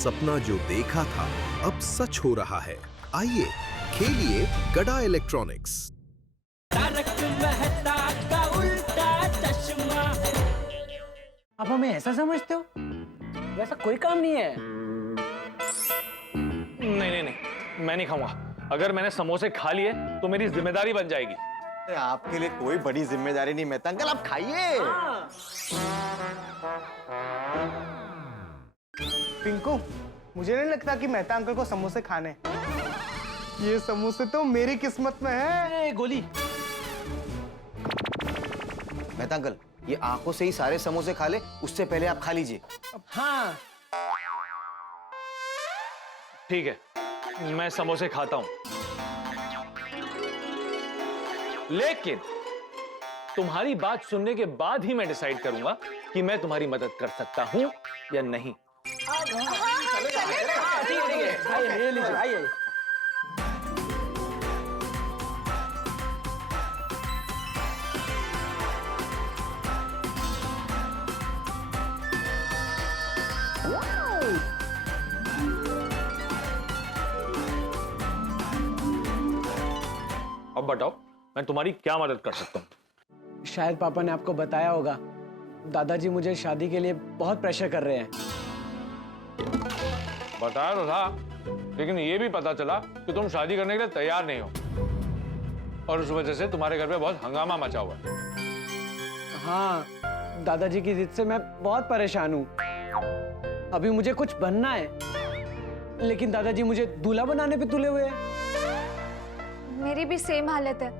सपना जो देखा था अब सच हो रहा है। आइए खेलिए गड़ा इलेक्ट्रॉनिक्स। तारक मेहता का उल्टा चश्मा। आप हमें ऐसा समझते हो? वैसा कोई काम नहीं है। नहीं, मैं नहीं खाऊंगा। अगर मैंने समोसे खा लिए तो मेरी जिम्मेदारी बन जाएगी। अरे आपके लिए कोई बड़ी जिम्मेदारी नहीं मेहता अंकल, आप खाइए। पिंकू, मुझे नहीं लगता कि मेहता अंकल को समोसे खाने। ये समोसे तो मेरी किस्मत में है। ए, गोली। मेहता अंकल, ये आंखों से ही सारे समोसे खा ले, उससे पहले आप खा लीजिए। हाँ, ठीक है, मैं समोसे खाता हूं, लेकिन तुम्हारी बात सुनने के बाद ही मैं डिसाइड करूंगा कि मैं तुम्हारी मदद कर सकता हूं या नहीं। ठीक है, आइए, ले लीजिए, आइए। अब बताओ, मैं तुम्हारी क्या मदद कर सकता हूं? शायद पापा ने आपको बताया होगा, दादाजी मुझे शादी के लिए बहुत प्रेशर कर रहे हैं। बताया तो था, लेकिन ये भी पता चला कि तुम शादी करने के लिए तैयार नहीं हो, और उस वजह से तुम्हारे घर पे बहुत हंगामा मचा हुआ है। हाँ, दादाजी की जिद से मैं बहुत परेशान हूँ। अभी मुझे कुछ बनना है, लेकिन दादाजी मुझे दूल्हा बनाने पे तुले हुए हैं। मेरी भी सेम हालत है।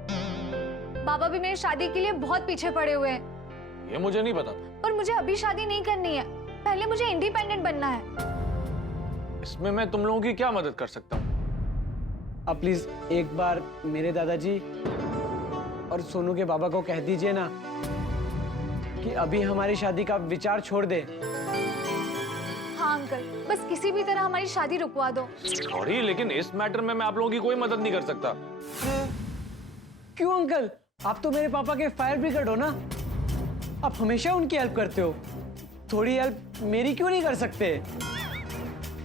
बाबा भी मेरी शादी के लिए बहुत पीछे पड़े हुए हैं। ये मुझे नहीं पता था। और मुझे अभी शादी नहीं करनी है, पहले मुझे इंडिपेंडेंट बनना है। इसमें मैं तुम लोगों की क्या मदद कर सकता हूँ? आप प्लीज एक बार मेरे दादाजी और सोनू के बाबा को कह दीजिए ना कि अभी हमारी शादी का विचार छोड़ दे। हाँ अंकल, बस किसी भी तरह हमारी शादी रुकवा दो। सॉरी, लेकिन इस मैटर में मैं आप लोगों की कोई मदद नहीं कर सकता। क्यों अंकल? आप तो मेरे पापा के फायर ब्रिगेड हो ना, आप हमेशा उनकी हेल्प करते हो। थोड़ी हेल्प मेरी क्यों नहीं कर सकते?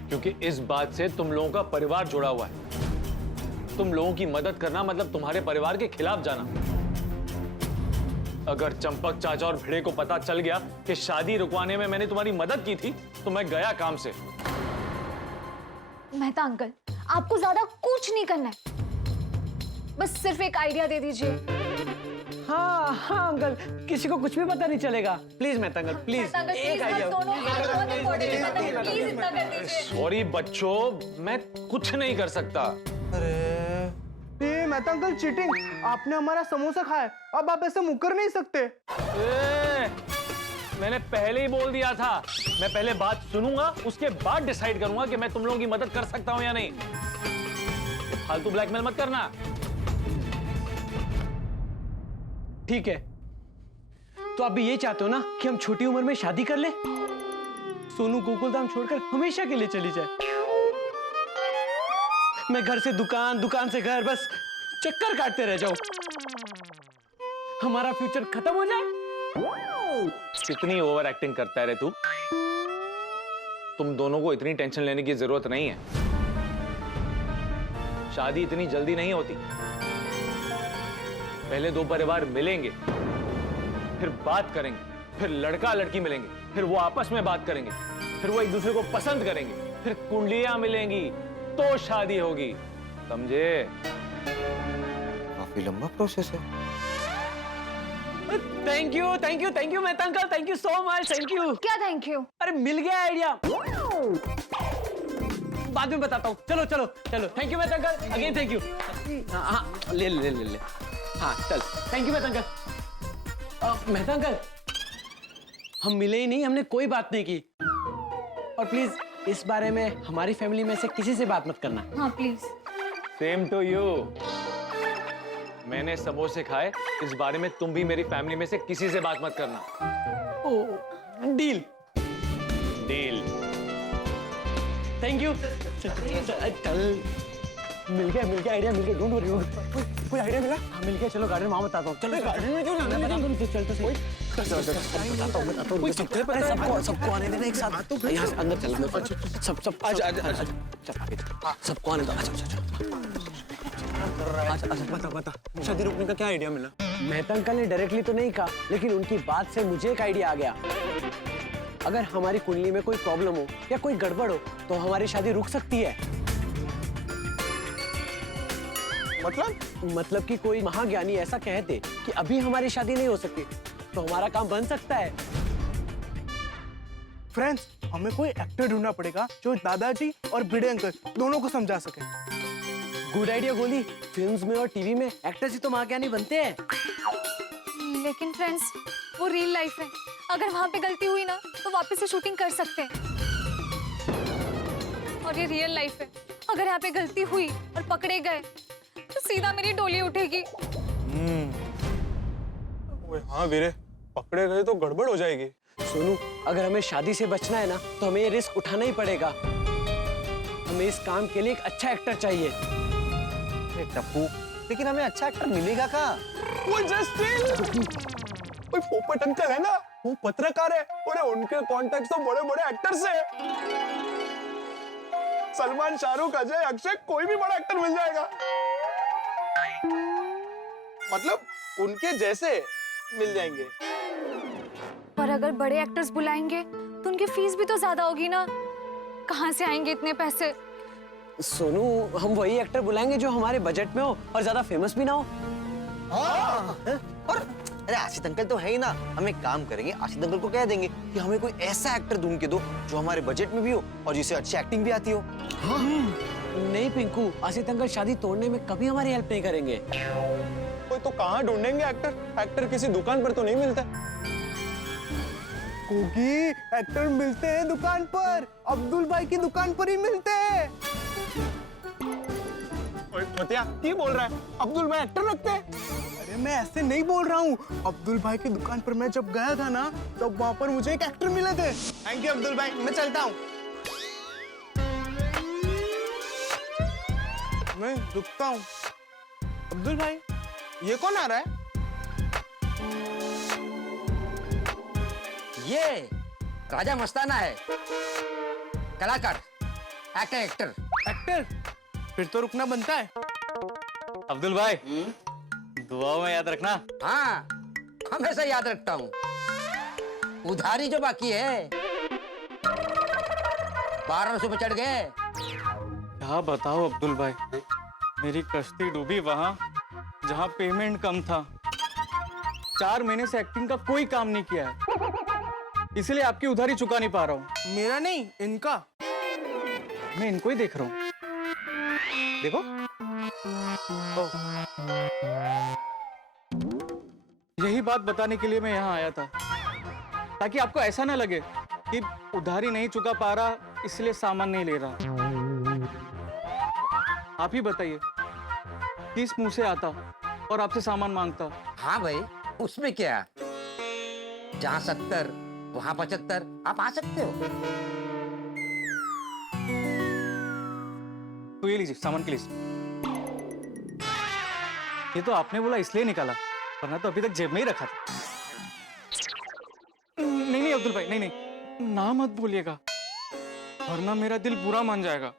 क्योंकि इस बात से तुम लोगों का परिवार जुड़ा हुआ है। तुम लोगों की मदद करना मतलब तुम्हारे परिवार के खिलाफ जाना। अगर चंपक चाचा और भिड़े को पता चल गया कि शादी रुकवाने में मैंने तुम्हारी मदद की थी, तो मैं गया काम से। मेहता अंकल, आपको ज्यादा कुछ नहीं करना है, बस सिर्फ एक आइडिया दे दीजिए। हाँ अंकल, किसी को कुछ भी पता नहीं चलेगा। प्लीज मेहता अंकल, प्लीज एक आइडिया। सॉरी बच्चों, मैं कुछ नहीं कर सकता। ये मेहता अंकल चीटिंग, आपने हमारा समोसा खाया, अब आप ऐसे मुकर नहीं सकते। मैंने पहले ही बोल दिया था, मैं पहले बात सुनूंगा, उसके बाद डिसाइड करूंगा कि मैं तुम लोगों की मदद कर सकता हूं या नहीं। फालतू ब्लैकमेल मत करना। ठीक है, तो आप भी ये चाहते हो ना कि हम छोटी उम्र में शादी कर ले, सोनू गोकुलधाम छोड़कर हमेशा के लिए चली जाए। मैं घर से दुकान, दुकान से घर, बस चक्कर काटते रह जाऊं, हमारा फ्यूचर खत्म हो जाए। कितनी ओवर एक्टिंग करता है रे तू। तुम दोनों को इतनी टेंशन लेने की जरूरत नहीं है। शादी इतनी जल्दी नहीं होती। पहले दो परिवार मिलेंगे, फिर बात करेंगे, फिर लड़का लड़की मिलेंगे, फिर वो आपस में बात करेंगे, फिर वो एक दूसरे को पसंद करेंगे, फिर कुंडलियां मिलेंगी, तो शादी होगी। समझे? काफी लंबा प्रोसेस है। Thank you Mehta uncle, thank you so much, thank you. क्या थैंक यू? अरे मिल गया आइडिया, बाद में बताता हूँ। चलो चलो चलो, thank you Mehta uncle, again thank you. हाँ, ले। हाँ चल, thank you Mehta uncle. Mehta uncle, हम मिले ही नहीं, हमने कोई बात नहीं की, और प्लीज इस बारे में हमारी फैमिली में से किसी से बात मत करना। हाँ प्लीज। Same to you. मैंने समोसे खाए, इस बारे में तुम भी मेरी फैमिली में से किसी से बात मत करना। ओ, डील। Thank you. चल, मिल गया आइडिया, मिल गया। Don't worry. कोई आइडिया मिला? हाँ मिल गया। चलो गार्डन में बताता हूँ। चलो गार्डन में क्यों जाना है? चल तो सही। सबको आने देना एक साथ। यहाँ से अंदर चल, सब सबको आने दो। अच्छा, बता शादी रुकने का क्या आइडिया मिला? मेहता अंकल ने डायरेक्टली तो नहीं कहा, लेकिन उनकी बात से मुझे एक आइडिया आ गया। अगर हमारी कुंडली में कोई प्रॉब्लम हो या कोई गड़बड़ हो तो हमारी शादी रुक सकती है। मतलब कि कोई महाज्ञानी ऐसा कहते कि अभी हमारी शादी नहीं हो सकती, तो हमारा काम बन सकता है। फ्रेंड्स, हमें कोई एक्टर ढूंढना पड़ेगा जो दादाजी और भिड़े अंकल दोनों को समझा सके। गुड आइडिया गोली। फिल्म्स में और टीवी में एक्टर्स ही तो महाज्ञानी बनते हैं। लेकिन फ्रेंड्स, वो रियल लाइफ है। अगर वहां पे गलती हुई ना तो वापस से शूटिंग कर सकते हैं। और ये रियल लाइफ है। अगर यहाँ पे गलती हुई और पकड़े गए तो सीधा मेरी डोली उठेगी। ओए हाँ वीरे, पकड़े गए तो गड़बड़ हो जाएगी। सोनू, अगर हमें शादी से बचना है ना तो हमें ये रिस्क उठाना ही पड़ेगा। हमें इस काम के लिए एक अच्छा एक्टर चाहिए। टप्पू, लेकिन हमें अच्छा एक्टर मिलेगा कहाँ? वो जस्टिन, कोई पोपट अंकल है ना, वो पत्रकार है और उनके कॉन्टेक्ट तो बड़े बड़े एक्टर्स हैं। सलमान, शाहरुख, अजय, अक्षय, कोई भी बड़ा एक्टर मिल जाएगा। मतलब उनके जैसे मिल जाएंगे। पर अगर बड़े एक्टर्स बुलाएंगे तो उनकी फीस भी तो ज्यादा होगी ना। कहाँ से आएंगे इतने पैसे? सोनू, हम वही एक्टर बुलाएंगे जो हमारे बजट में हो और ज्यादा फेमस भी ना हो। और अरे आशित अंकल तो है ही ना, हम एक काम करेंगे, आशित अंकल को कह देंगे कि हमें कोई ऐसा एक्टर ढूंढ के दो जो हमारे बजट में भी हो और जिसे अच्छी एक्टिंग भी आती हो। नहीं पिंकू, आशित अंकल शादी तोड़ने में कभी हमारी हेल्प नहीं करेंगे। कोई तो कहाँ ढूंढेंगे एक्टर? एक्टर किसी दुकान पर तो नहीं मिलता। क्योंकि एक्टर मिलते हैं दुकान पर, अब्दुल भाई की दुकान पर ही मिलते हैं। मतिया, क्या बोल रहा है? अब्दुल भाई एक्टर रखते हैं? अरे मैं ऐसे नहीं बोल रहा हूँ। अब्दुल भाई की दुकान पर मैं जब गया था ना, तब वहाँ पर मुझे एक एक्टर मिले थे। थैंक यू अब्दुल भाई, मैं चलता हूँ। मैं रुकता हूँ। अब्दुल भाई, ये कौन आ रहा है? ये राजा मस्ताना है, कलाकार, एक्टर। एक्टर? फिर तो रुकना बनता है। अब्दुल भाई, दुआओं में याद रखना। हाँ, हमेशा याद रखता हूँ। उधारी जो बाकी है 1200 पे चढ़ गए। क्या बताओ अब्दुल भाई, मेरी कश्ती डूबी वहां जहां पेमेंट कम था। 4 महीने से एक्टिंग का कोई काम नहीं किया है, इसलिए आपकी उधारी चुका नहीं पा रहा हूँ। मेरा नहीं, इनका। मैं इनको ही देख रहा हूँ। देखो, यही बात बताने के लिए मैं यहाँ आया था, ताकि आपको ऐसा ना लगे कि उधारी नहीं चुका पा रहा इसलिए सामान नहीं ले रहा। आप ही बताइए, किस मुंह से आता और आपसे सामान मांगता? हाँ भाई, उसमें क्या, जहाँ 70 वहाँ 75, आप आ सकते हो। तो ये लीजिए सामान की लिस्ट। ये तो आपने बोला इसलिए निकाला, वरना तो अभी तक जेब में ही रखा था। नहीं अब्दुल भाई, नहीं, ना मत बोलिएगा, वरना मेरा दिल बुरा मान जाएगा।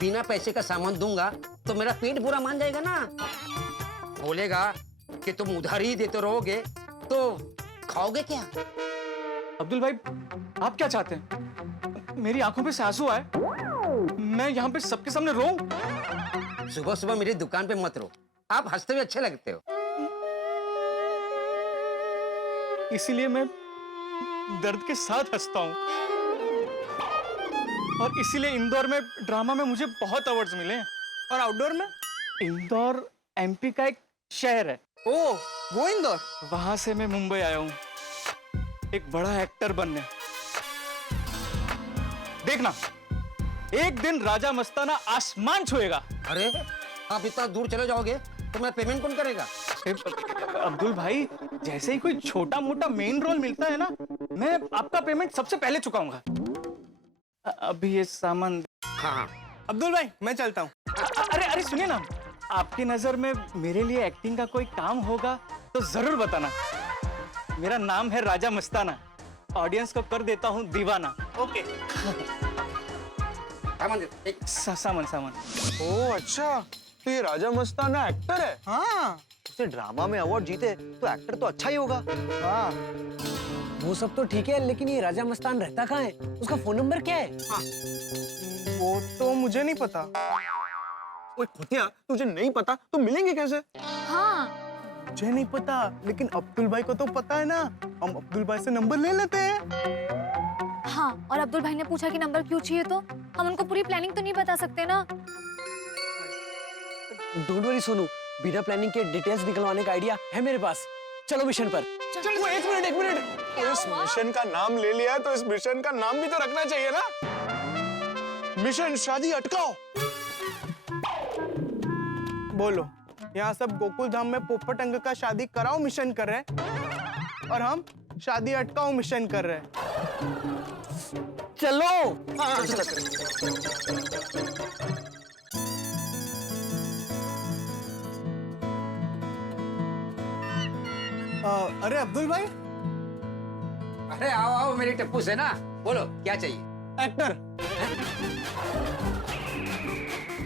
बिना पैसे का सामान दूंगा तो मेरा पेट बुरा मान जाएगा ना। बोलेगा कि तुम उधार ही देते रहोगे तो खाओगे क्या? अब्दुल भाई, आप क्या चाहते हैं? मेरी आंखों पे से आंसू आए, मैं यहाँ पे सबके सामने रोऊं? सुबह सुबह मेरी दुकान पे मत रो, आप हंसते हुए अच्छे लगते हो। इसीलिए मैं दर्द के साथ हंसता हूँ, और इसीलिए इंदौर में ड्रामा में मुझे बहुत अवार्ड्स मिले हैं। और आउटडोर में? इंदौर एमपी का एक शहर है। ओ, वो इंदौर? वहां से मैं मुंबई आया हूँ एक बड़ा एक्टर बनने। देखना, एक दिन राजा मस्ताना आसमान छुएगा। अरे, आप इतना दूर चले जाओगे तो मैं पेमेंट कौन करेगा? अब्दुल भाई, जैसे ही कोई छोटा मोटा मेन रोल मिलता है ना, मैं आपका पेमेंट सबसे पहले चुकाऊंगा। अभी ये सामान। हाँ, अब्दुल भाई, मैं चलता हूँ। अरे सुनिए ना, आपकी नजर में मेरे लिए एक्टिंग का कोई काम होगा तो जरूर बताना। मेरा नाम है राजा मस्ताना, ऑडियंस को कर देता हूँ दीवाना। ओके। सामान दे, एक सामान सामान। ओ अच्छा, तो ये राजा मस्ताना एक्टर है। हाँ उसने ड्रामा में अवार्ड जीते तो एक्टर तो अच्छा ही होगा। हाँ। वो सब तो ठीक है, लेकिन ये राजा मस्तान रहता कहाँ है? उसका फोन नंबर क्या है? वो तो मुझे नहीं पता। ओए खुतिया, तुझे नहीं पता तो मिलेंगे कैसे? हाँ, मुझे नहीं पता, लेकिन अब्दुल भाई को तो पता है ना। हम अब्दुल भाई से नंबर ले लेते हैं। हाँ, और अब्दुल भाई ने पूछा कि नंबर क्यों चाहिए, तो हम उनको पूरी प्लानिंग तो नहीं बता सकते ना। डोंट वरी सोनू, बिना प्लानिंग के डिटेल्स निकलवाने का आइडिया है मेरे पास। चलो मिशन पर। चल एक मिनट। इस मिशन का नाम ले लिया है तो इस मिशन का नाम भी तो रखना चाहिए ना। मिशन शादी अटकाओ। बोलो, यहाँ सब गोकुल धाम में पोपट अंग का शादी कराओ मिशन कर रहे हैं, और हम शादी अटकाओ मिशन कर रहे हैं। चलो। अरे अब्दुल भाई। अरे आओ आओ मेरी टप्पू से ना, बोलो क्या चाहिए? एक्टर।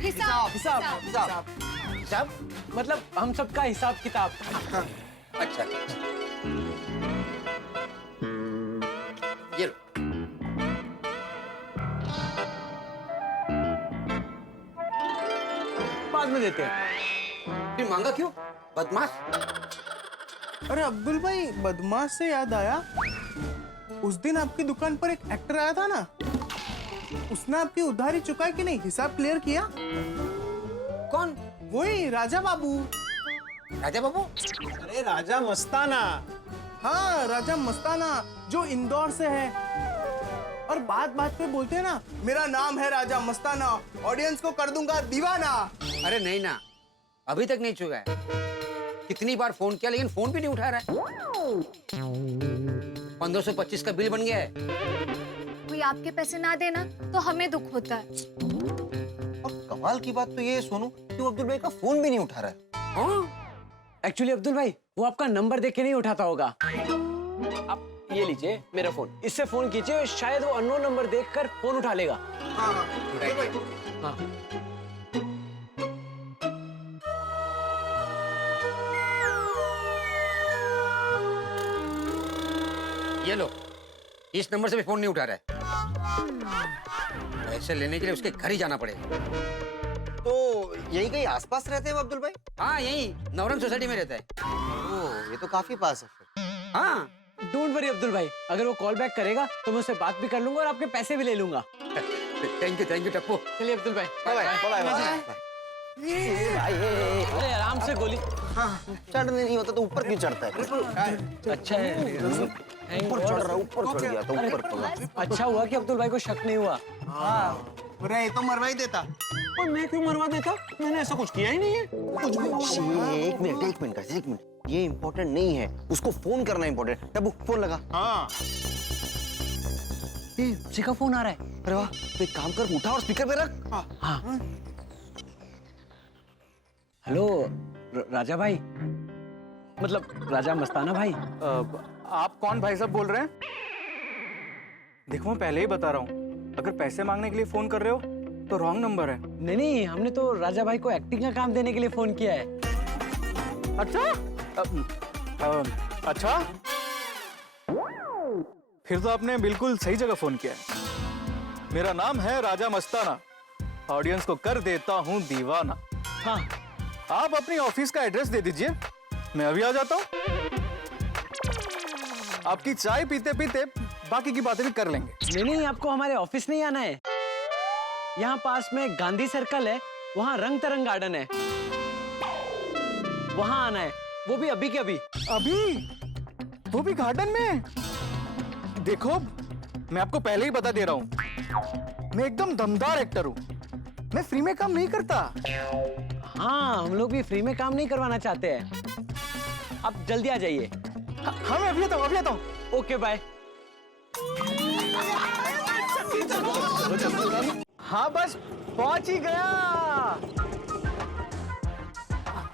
हिसाब। हिसाब? मतलब हम सबका हिसाब किताब। अच्छा ये लो। बाद में देते हैं। फिर मांगा क्यों, बदमाश? अरे अब्दुल भाई, बदमाश से याद आया, उस दिन आपकी दुकान पर एक एक्टर आया था ना, उसने आपकी उधारी चुकाई कि नहीं? हिसाब क्लियर किया? कौन? वही राजा बाबू। राजा बाबू? अरे राजा मस्ताना। हाँ, राजा मस्ताना, जो इंदौर से है, और बात बात पे बोलते हैं ना, मेरा नाम है राजा मस्ताना, ऑडियंस को कर दूंगा दीवाना। अरे नहीं ना, अभी तक नहीं चुका है। कितनी बार फोन किया लेकिन फोन भी नहीं उठा रहा है। 1525 का बिल बन गया है। कोई आपके पैसे ना देना तो हमें दुख होता है। और कमाल की बात तो ये है सोनू कि वो अब्दुल भाई का फोन भी नहीं उठा रहा है। हाँ? एक्चुअली अब्दुल भाई, वो आपका नंबर देख के नहीं उठाता होगा। आप ये लीजिए मेरा फोन, इससे फोन कीजिए, शायद वो अननोन नंबर देखकर फोन उठा लेगा। हाँ। ये लो, इस नंबर से भी फोन नहीं उठा रहा है। पैसे लेने के लिए उसके घर ही जाना पड़ेगा। तो यही कहीं आसपास रहते हैं वो अब्दुल भाई? हाँ यही नवरंग सोसाइटी में रहता है। ओह, ये तो काफी पास है फिर। हाँ डोंट वरी अब्दुल भाई, अगर वो कॉल बैक करेगा तो मैं उससे बात भी कर लूंगा और आपके पैसे भी ले लूंगा। Thank you Tappu. चलिए अब्दुल भाई, अरे आराम से गोली। चढ़ने नहीं होता तो ऊपर क्यों चढ़ता है? अच्छा है, ऊपर चढ़ रहा, ऊपर चढ़ गया तो ऊपर पड़ा। अच्छा हुआ कि अब्दुल भाई को शक नहीं हुआ। अरे ये तो मरवा ही देता। और मैं क्यों मरवा देता? मैंने ऐसा कुछ किया ही नहीं है। कुछ भी। एक मिनट, ये इम्पोर्टेंट नहीं है, उसको फोन करना इम्पोर्टेंट। तब फोन लगा। हाँ। उसी का फोन आ रहा है। अरे वाह, तो एक काम कर, उठा और स्पीकर पे रख। हाँ। हेलो राजा भाई, मतलब राजा मस्ताना भाई। आप कौन भाई साहब बोल रहे हैं? देखो मैं पहले ही बता रहा हूँ, अगर पैसे मांगने के लिए फोन कर रहे हो तो रॉन्ग नंबर है। नहीं, हमने तो राजा भाई को एक्टिंग का काम देने के लिए फोन किया है। अच्छा? अच्छा, फिर तो आपने बिल्कुल सही जगह फोन किया है। मेरा नाम है राजा मस्ताना, ऑडियंस को कर देता हूँ दीवाना। हाँ, आप अपनी ऑफिस का एड्रेस दे दीजिए, मैं अभी आ जाता हूँ। आपकी चाय पीते पीते बाकी की बातें भी कर लेंगे। नहीं, आपको हमारे ऑफिस नहीं आना है। यहाँ पास में गांधी सर्कल है, वहाँ रंग तरंग गार्डन है, वहाँ आना है, वो भी अभी के अभी। अभी? वो भी गार्डन में? देखो, मैं आपको पहले ही बता दे रहा हूँ, मैं एकदम दमदार एक्टर हूँ, मैं फ्री में काम नहीं करता। हाँ, हम लोग भी फ्री में काम नहीं करवाना चाहते हैं। आप जल्दी आ जाइए। हाँ, मैं अभी आता हूँ। Okay bye. हाँ बस पहुंच ही गया।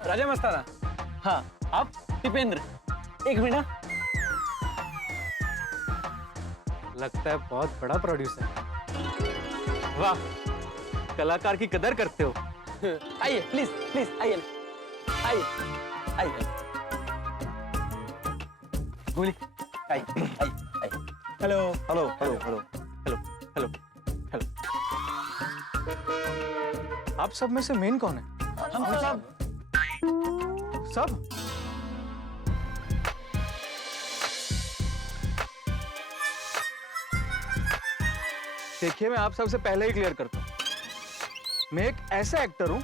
राजा मस्ताना। हाँ, आप दीपेंद्र, एक मिनट। लगता है बहुत बड़ा प्रोड्यूसर है। वाह, कलाकार की कदर करते हो। आइए प्लीज प्लीज, आइए आइए आइए। बोलिए, आइए आइए आइए। Hello hello hello hello. Hello hello hello. आप सब में से मेन कौन है? हम सब सब? देखिए, मैं आप सबसे पहले ही क्लियर करता हूं, मैं एक ऐसा एक्टर हूं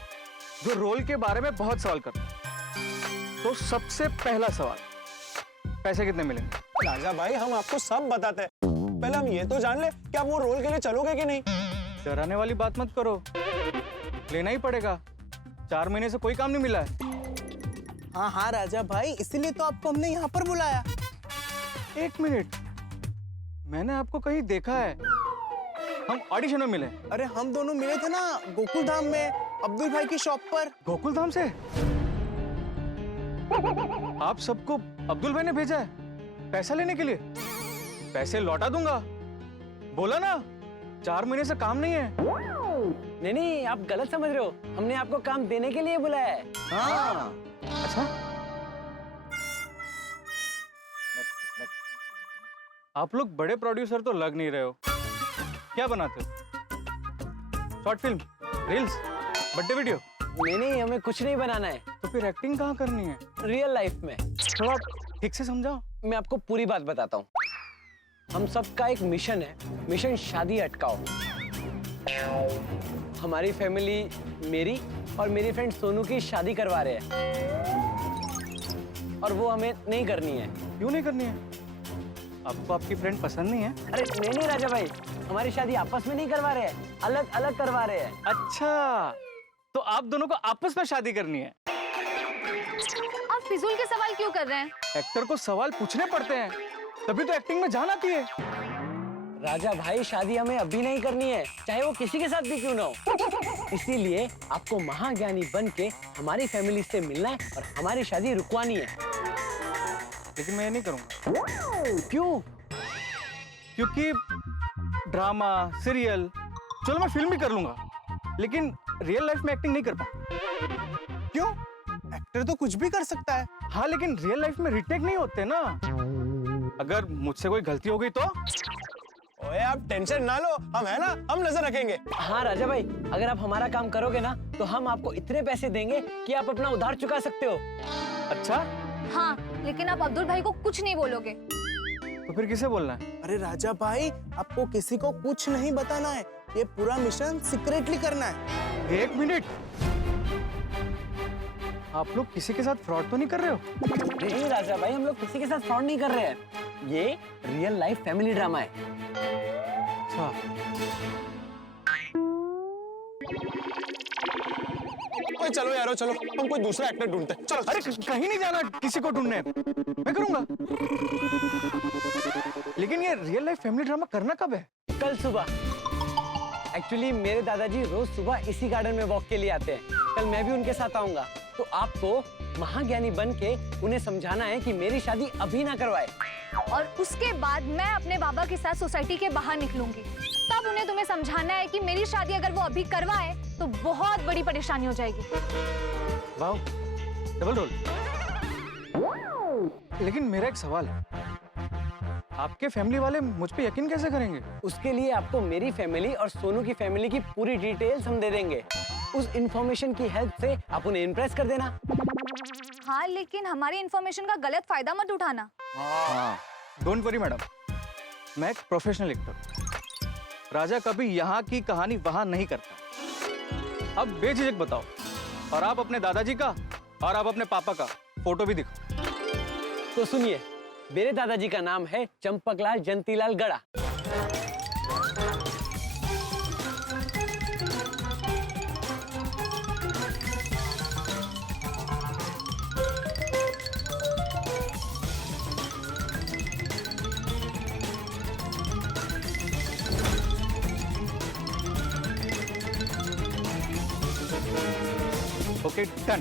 जो रोल के बारे में बहुत सवाल करता है। तो सबसे पहला सवाल, पैसे कितने मिलेंगे? राजा भाई, हम आपको सब बताते हैं, पहले हम ये तो जान ले कि आप वो रोल के लिए चलोगे कि नहीं। डराने वाली बात मत करो, लेना ही पड़ेगा। 4 महीने से कोई काम नहीं मिला है। हाँ हाँ राजा भाई, इसीलिए तो आपको हमने यहाँ पर बुलाया। 1 मिनट, मैंने आपको कहीं देखा है। हम ऑडिशन में मिले। अरे हम दोनों मिले थे ना गोकुल धाम में, अब्दुल भाई की शॉप पर। गोकुल धाम से? आप सबको अब्दुल भाई ने भेजा है पैसा लेने के लिए? पैसे लौटा दूंगा, बोला ना। 4 महीने से काम नहीं है। नहीं नहीं, आप गलत समझ रहे हो, हमने आपको काम देने के लिए बुलाया है। हाँ। अच्छा, आप लोग बड़े प्रोड्यूसर तो लग नहीं रहे हो। क्या बनाते हो? Short film, reels, birthday video? नहीं नहीं, हमें कुछ नहीं बनाना है। तो फिर एक्टिंग कहाँ करनी है? रियल लाइफ में। थोड़ा ठीक से समझाओ। मैं आपको पूरी बात बताता हूँ। हम सबका एक मिशन है, मिशन शादी अटकाओ। हमारी फैमिली मेरी और मेरी फ्रेंड सोनू की शादी करवा रहे हैं, और वो हमें नहीं करनी है। क्यों नहीं करनी है? आपको आपकी फ्रेंड पसंद नहीं है? अरे नहीं नहीं राजा भाई, हमारी शादी आपस में नहीं करवा रहे हैं, अलग अलग करवा रहे हैं। अच्छा, तो आप दोनों को आपस में शादी करनी है? आप फिजूल के सवाल क्यों कर रहे हैं? एक्टर को सवाल पूछने पड़ते हैं, तभी तो एक्टिंग में जान आती है। राजा भाई, शादी हमें अभी नहीं करनी है, चाहे वो किसी के साथ भी क्यों ना हो। इसीलिए आपको महाज्ञानी बन के हमारी फैमिली से मिलना है और हमारी शादी रुकवानी है। लेकिन मैं ये नहीं करूंगा। क्यों? क्योंकि ड्रामा, सीरियल, चलो मैं फिल्म भी कर लूंगा, लेकिन रियल लाइफ में एक्टिंग नहीं कर पाऊंगा। क्यों? एक्टर तो कुछ भी कर सकता है। हाँ, लेकिन रियल लाइफ में रिटेक नहीं होते ना। अगर मुझसे कोई गलती हो गई तो? ओए आप टेंशन ना लो, हम है ना, हम नजर रखेंगे। हाँ राजा भाई, अगर आप हमारा काम करोगे ना तो हम आपको इतने पैसे देंगे कि आप अपना उधार चुका सकते हो। अच्छा, हाँ, लेकिन आप अब्दुल भाई को कुछ नहीं बोलोगे। तो फिर किसे बोलना है? अरे राजा भाई, आपको किसी को कुछ नहीं बताना है, ये पूरा मिशन सीक्रेटली करना है। 1 मिनट, आप लोग किसी के साथ फ्रॉड तो नहीं कर रहे हो? नहीं राजा भाई, हम लोग किसी के साथ फ्रॉड नहीं कर रहे हैं, ये रियल लाइफ फैमिली ड्रामा है। अच्छा, ओए चलो यारो, चलो हम कोई दूसरा एक्टर ढूंढते हैं। चलो। अरे कहीं नहीं जाना किसी को ढूंढने, मैं करूंगा। लेकिन ये रियल लाइफ फैमिली ड्रामा करना कब है? कल सुबह। एक्चुअली मेरे दादाजी रोज सुबह इसी गार्डन में वॉक के लिए आते हैं, कल मैं भी उनके साथ आऊंगा। तो आपको महाज्ञानी बन के उन्हें समझाना है कि मेरी शादी अभी ना करवाए। और उसके बाद मैं अपने बाबा के साथ सोसाइटी के बाहर निकलूंगी, तब उन्हें तुम्हें समझाना है कि मेरी शादी अगर वो अभी करवाए तो बहुत बड़ी परेशानी हो जाएगी। वाह, डबल रोल। लेकिन मेरा एक सवाल है, आपके फैमिली वाले मुझ पे यकीन कैसे करेंगे? उसके लिए आपको मेरी फैमिली और सोनू की फैमिली की पूरी डिटेल्स हम दे देंगे। उस इंफॉर्मेशन की हेल्प से आप उन्हें इम्प्रेस कर देना। हाँ, लेकिन हमारी इंफॉर्मेशन का गलत फायदा मत उठाना। हाँ, डोंट वरी मैडम, मैं एक प्रोफेशनल एक्टर। राजा कभी यहाँ की कहानी वहां नहीं करता। अब बेझिझक बताओ, और आप अपने दादाजी का और आप अपने पापा का फोटो भी दिखाओ। तो सुनिए, मेरे दादाजी का नाम है चंपकलाल जंतीलाल गड़ा। Okay, done.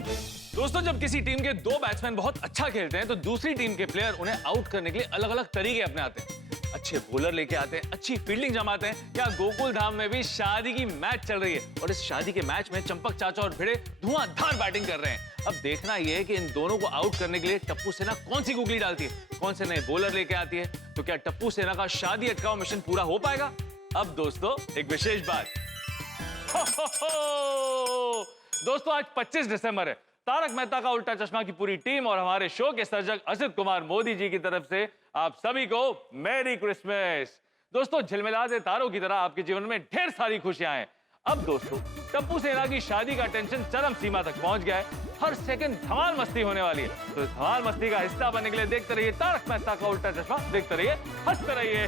दोस्तों, जब किसी टीम के 2 बैट्समैन बहुत अच्छा खेलते हैं तो दूसरी टीम के प्लेयर उन्हें आउट करने के लिए अलग अलग तरीके अपनाते हैं। अच्छे बॉलर लेके आते हैं, अच्छी फील्डिंग जमाते हैं। या गोकुल धाम में भी शादी की मैच चल रही है और इस शादी के मैच में चंपक चाचा और भिड़े धुआंधार बैटिंग कर रहे हैं। अब देखना यह है कि इन दोनों को आउट करने के लिए टप्पू सेना कौन सी गुगली डालती है, कौन से नए बॉलर लेके आती है। तो क्या टप्पू सेना का शादी अटकाओ मिशन पूरा हो पाएगा? अब दोस्तों एक विशेष बात, दोस्तों आज 25 दिसंबर है। तारक मेहता का उल्टा चश्मा की पूरी टीम और हमारे शो के सर्जक असित कुमार मोदी जी की तरफ से आप सभी को मैरी क्रिसमस। दोस्तों झिलमिलाते तारों की तरह आपके जीवन में ढेर सारी खुशियां हैं। अब दोस्तों टप्पू सेना की शादी का टेंशन चरम सीमा तक पहुंच गया है। हर सेकंड धमाल मस्ती होने वाली है। तो इस धमाल मस्ती का हिस्सा बनने के लिए देखते रहिए तारक मेहता का उल्टा चश्मा, देखते रहिए, हंसते रहिए।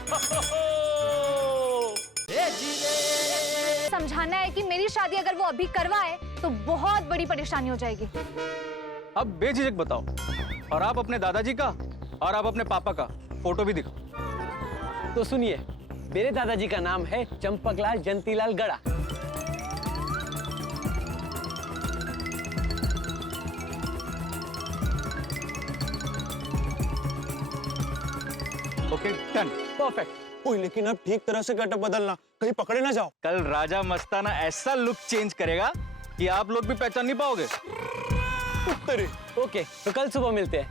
समझाना है कि मेरी शादी अगर वो अभी करवाए तो बहुत बड़ी परेशानी हो जाएगी। अब बेझिझक बताओ, और आप अपने दादाजी का और आप अपने पापा का फोटो भी दिखाओ। तो सुनिए, मेरे दादाजी का नाम है चंपकलाल जंतीलाल गड़ा। Okay done, perfect. ओए लेकिन अब ठीक तरह से गेटअप बदलना, कहीं पकड़े ना जाओ। कल राजा मस्ताना ऐसा लुक चेंज करेगा कि आप लोग भी पहचान नहीं पाओगे। अरे ओके, तो कल सुबह मिलते हैं।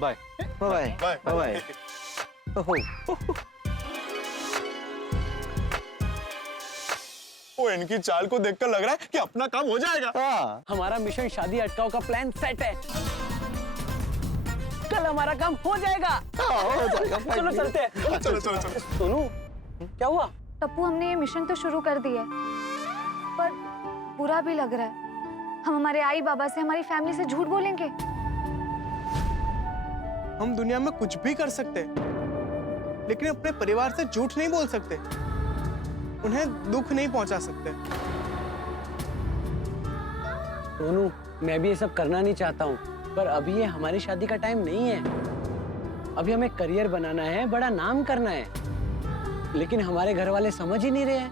Bye bye bye bye. ओ इनकी चाल को देखकर लग रहा है कि अपना काम हो जाएगा। हाँ हमारा मिशन शादी अटकाओ का प्लान सेट है। कल हमारा काम हो जाएगा। हो जाएगा। चलो चलते हैं। चलो चलो चलो। सोनू, क्या हुआ? टप्पू हमने ये मिशन तो शुरू कर दिया है, पर बुरा भी लग रहा है। हम हमारे आई बाबा से, हमारी फैमिली से झूठ बोलेंगे। हम दुनिया में कुछ भी कर सकते हैं, लेकिन अपने परिवार से झूठ नहीं बोल सकते, उन्हें दुख नहीं पहुंचा सकते। सोनू, मैं भी ये सब करना नहीं चाहता हूँ, पर अभी ये हमारी शादी का टाइम नहीं है। अभी हमें करियर बनाना है, बड़ा नाम करना है, लेकिन हमारे घर वाले समझ ही नहीं रहे हैं।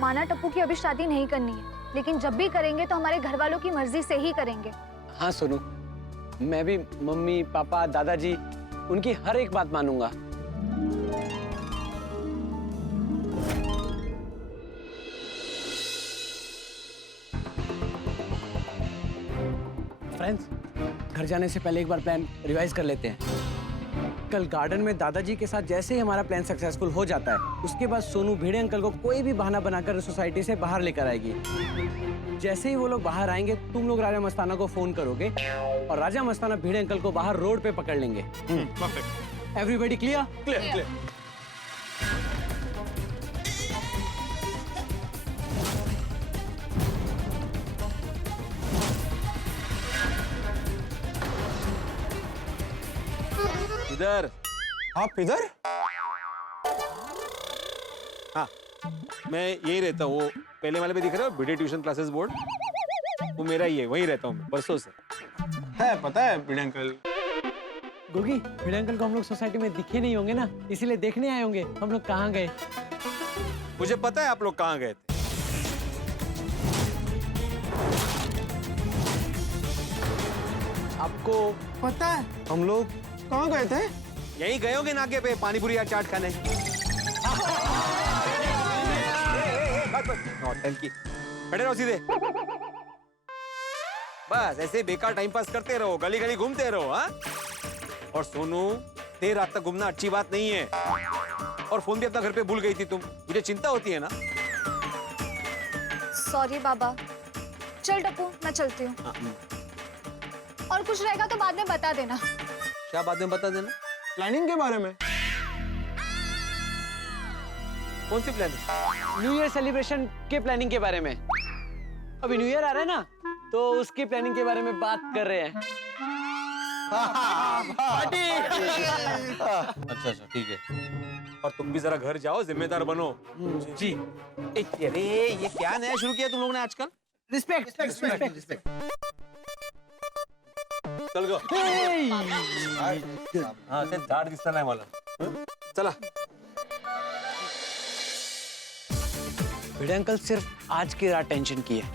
माना टप्पू की अभी शादी नहीं करनी है, लेकिन जब भी करेंगे तो हमारे घर वालों की मर्जी से ही करेंगे। हाँ सोनू, मैं भी मम्मी पापा दादाजी उनकी हर एक बात मानूंगा। फ्रेंड्स, घर जाने से पहले एक बार प्लान रिवाइज कर लेते हैं। कल गार्डन में दादाजी के साथ जैसे ही हमारा प्लान सक्सेसफुल हो जाता है, उसके बाद सोनू भिड़े अंकल को कोई भी बहाना बनाकर सोसाइटी से बाहर लेकर आएगी। जैसे ही वो लोग बाहर आएंगे, तुम लोग राजा मस्ताना को फोन करोगे और राजा मस्ताना भिड़े अंकल को बाहर रोड पे पकड़ लेंगे। Everybody clear? Clear clear. इधर। आप इधर? हाँ, मैं यही रहता हूँ। वो पहले वाले पे दिख रहा है भिड़े ट्यूशन क्लासेस बोर्ड, वो मेरा ही है, वहीं रहता हूँ मैं परसों से। है पता है भिड़े अंकल। गोगी, भिड़े अंकल को हम लोग सोसाइटी में दिखे नहीं होंगे ना, इसीलिए देखने आए होंगे हम लोग कहाँ गए। मुझे पता है आप लोग कहाँ गए थे। आपको पता है हम लोग कहाँ गए थे? यहीं गए होंगे नाके पे पानी पूरी या चाट खाने। नौटंकी, खड़े रहो सीधे। बस ऐसे बेकार टाइम पास करते रहो, गली गली घूमते रहो। हाँ, और सोनू, देर रात तक घूमना अच्छी बात नहीं है। और फोन भी अपना घर पे भूल गई थी तुम, मुझे चिंता होती है ना। सॉरी बाबा। चल टप्पू, मैं चलती हूँ। और कुछ रहेगा तो बाद में बता देना। क्या बात में बता देना। प्लानिंग के बारे में। कौन सी प्लानिंग? न्यू ईयर सेलिब्रेशन के प्लानिंग के बारे में। अभी न्यू ईयर आ रहा है ना, तो उसकी प्लानिंग के बारे में बात कर रहे हैं। अच्छा ठीक है। और तुम भी जरा घर जाओ, जिम्मेदार बनो। जी। अरे ये क्या नया शुरू किया तुम लोगों ने आजकल? रिस्पेक्ट। चल गो। हाँ ते झाड दिसता नाही मला। चला। भिड़े अंकल सिर्फ आज की रात टेंशन की है,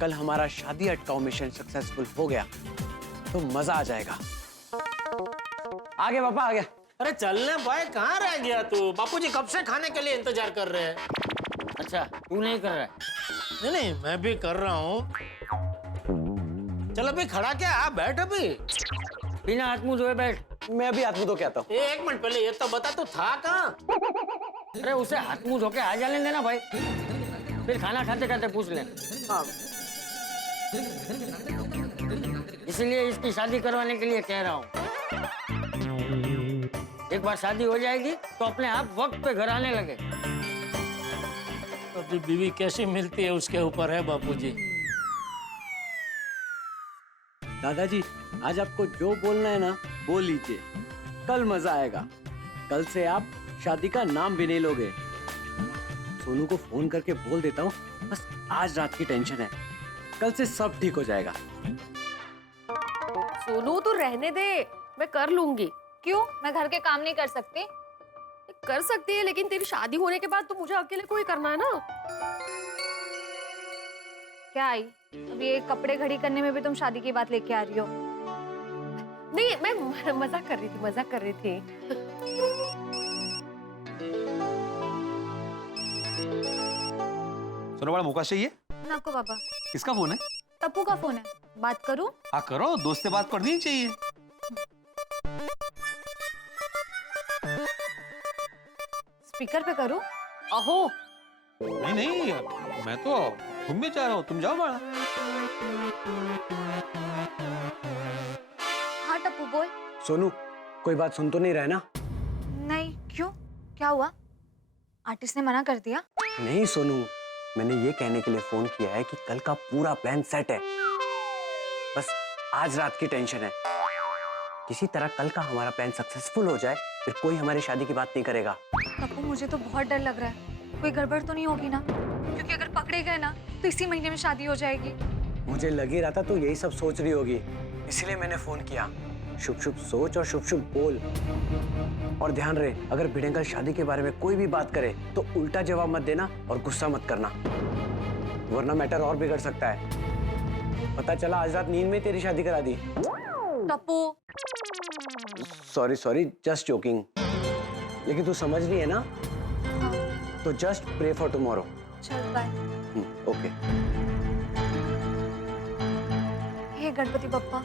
कल हमारा शादी अटकाओ मिशन सक्सेसफुल हो गया तो मजा आ जाएगा। आ गया पापा, आ गया। अरे चलने भाई, कहाँ रह गया तू? बापूजी कब से खाने के लिए इंतजार कर रहे हैं। अच्छा तू नहीं कर रहा है? नहीं नहीं, मैं भी कर रहा हूँ। चल अभी खड़ा क्या, आप बैठ अभी। बिना हाथ मुंह धोए बैठ। मैं अभी हाथ मुंह धो के आता हूँ। एक मिनट पहले ये तो बता, तू था कहाँ? अरे उसे हाथ मुंह धो के आ जाने देना भाई, फिर खाना खाते खाते पूछ ले। हाँ। इसलिए इसकी शादी करवाने के लिए कह रहा हूँ। एक बार शादी हो जाएगी तो अपने आप वक्त पे घर आने लगे। अभी बीवी कैसी मिलती है उसके ऊपर है बापूजी। दादाजी, आज आपको जो बोलना है ना बोल लीजिए, कल मजा आएगा। कल से आप शादी का नाम भी नहीं लोगे। सोनू को फोन करके बोल देता हूँ, बस आज रात की टेंशन है, कल से सब ठीक हो जाएगा। सोनू तू रहने दे, मैं कर लूंगी। क्यों? मैं घर के काम नहीं कर सकती? कर सकती है, लेकिन तेरी शादी होने के बाद तो मुझे अकेले को ही करना है ना। क्या आई, अब ये कपड़े घड़ी करने में भी तुम शादी की बात लेके आ रही हो? नहीं, मैं मजाक कर रही थी, मजाक कर रही थी। सुनो बड़ा मुका चाहिए। नाको बाबा, किसका फोन है? टप्पू का फोन है, बात करूं? हाँ करो, दोस्त से बात करनी चाहिए। स्पीकर पे करूं? अहो नहीं नहीं, मैं तो घूमने जा रहा हूँ, तुम जाओ बड़ा। हाँ टप्पू बोल। सोनू, कोई बात सुन तो नहीं रहा है ना? नहीं, क्यों? क्या हुआ? आर्टिस्ट ने मना कर दिया? नहीं सोनू, मैंने ये कहने के लिए फोन किया है कि कल का पूरा प्लान सेट है, बस आज रात की टेंशन है। किसी तरह कल का हमारा प्लान सक्सेसफुल हो जाए, फिर कोई हमारी शादी की बात नहीं करेगा। टप्पू मुझे तो बहुत डर लग रहा है, कोई गड़बड़ तो नहीं होगी ना? क्योंकि अगर पकड़े गए ना तो इसी महीने में शादी हो जाएगी। मुझे लग ही रहा था तो यही सब सोच रही होगी, इसलिए मैंने फोन किया। शुभ शुभ सोच और शुभ शुभ बोल। और ध्यान रहे, अगर भिड़ेंकल शादी के बारे में कोई भी बात करे तो उल्टा जवाब मत देना और गुस्सा मत करना, वरना मैटर और बिगड़ सकता है। पता चला आज रात नींद में तेरी शादी करा दी। Tappu sorry sorry, just joking. लेकिन तू समझ रही है ना? तो जस्ट प्रे फॉर टुमारो। चल बाय। ओके। हे गणपति बप्पा,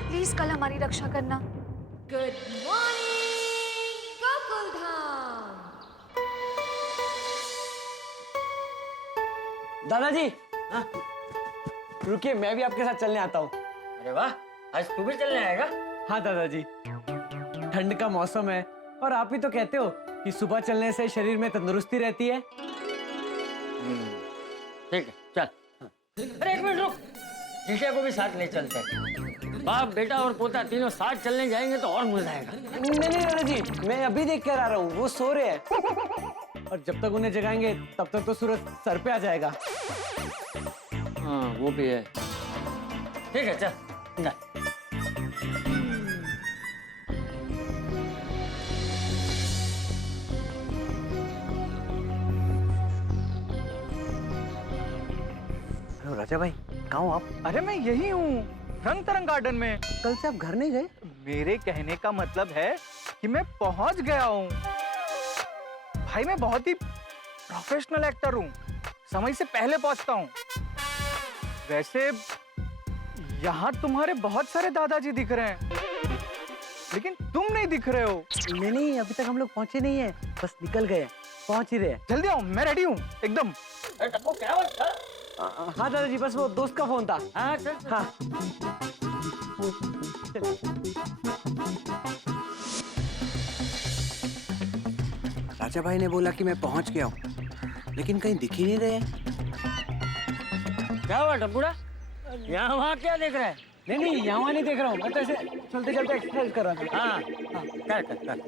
प्लीज कल हमारी रक्षा करना। Good morning Gokuldham. दादाजी, रुकिए, मैं भी आपके साथ चलने आता हूँ। अरे वाह, आज तू भी चलने आएगा? हाँ दादाजी, ठंड का मौसम है और आप ही तो कहते हो कि सुबह चलने से शरीर में तंदुरुस्ती रहती है। ठीक है चल। अरे एक मिनट रुक, जीजा को भी साथ ले चलते हैं। बाप बेटा और पोता तीनों साथ चलने जाएंगे तो और मजा आएगा। नहीं नहीं दादाजी, मैं अभी देख कर आ रहा हूँ, वो सो रहे हैं और जब तक उन्हें जगाएंगे तब तक तो सूरज सर पे आ जाएगा। हाँ वो भी है। ठीक है चल जा। हेलो राजा भाई, कहाँ हो आप? अरे मैं यही हूँ, रंग तरंग गार्डन में। कल से आप घर नहीं गए? मेरे कहने का मतलब है कि मैं पहुंच गया हूँ। भाई मैं बहुत ही प्रोफेशनल एक्टर हूँ, समय से पहले पहुंचता हूँ। वैसे यहाँ तुम्हारे बहुत सारे दादाजी दिख रहे हैं, लेकिन तुम नहीं दिख रहे हो। नहीं नहीं, अभी तक हम लोग पहुंचे नहीं है, बस निकल गए, पहुंच ही रहे हैं। जल्दी आओ, मैं रेडी हूँ एकदम। क्या होता? हाँ दादाजी, बस वो दोस्त का फोन था। हाँ चल। हाँ राजा भाई ने बोला कि मैं पहुंच गया हूँ, लेकिन कहीं दिख ही नहीं रहे। क्या हुआ टप्पूड़ा, यहाँ वहाँ क्या देख रहा है? नहीं नहीं, यहाँ नहीं देख रहा हूँ, मैं तो ऐसे चलते चलते एक्सरसाइज कर रहा था। हाँ कर कर कर।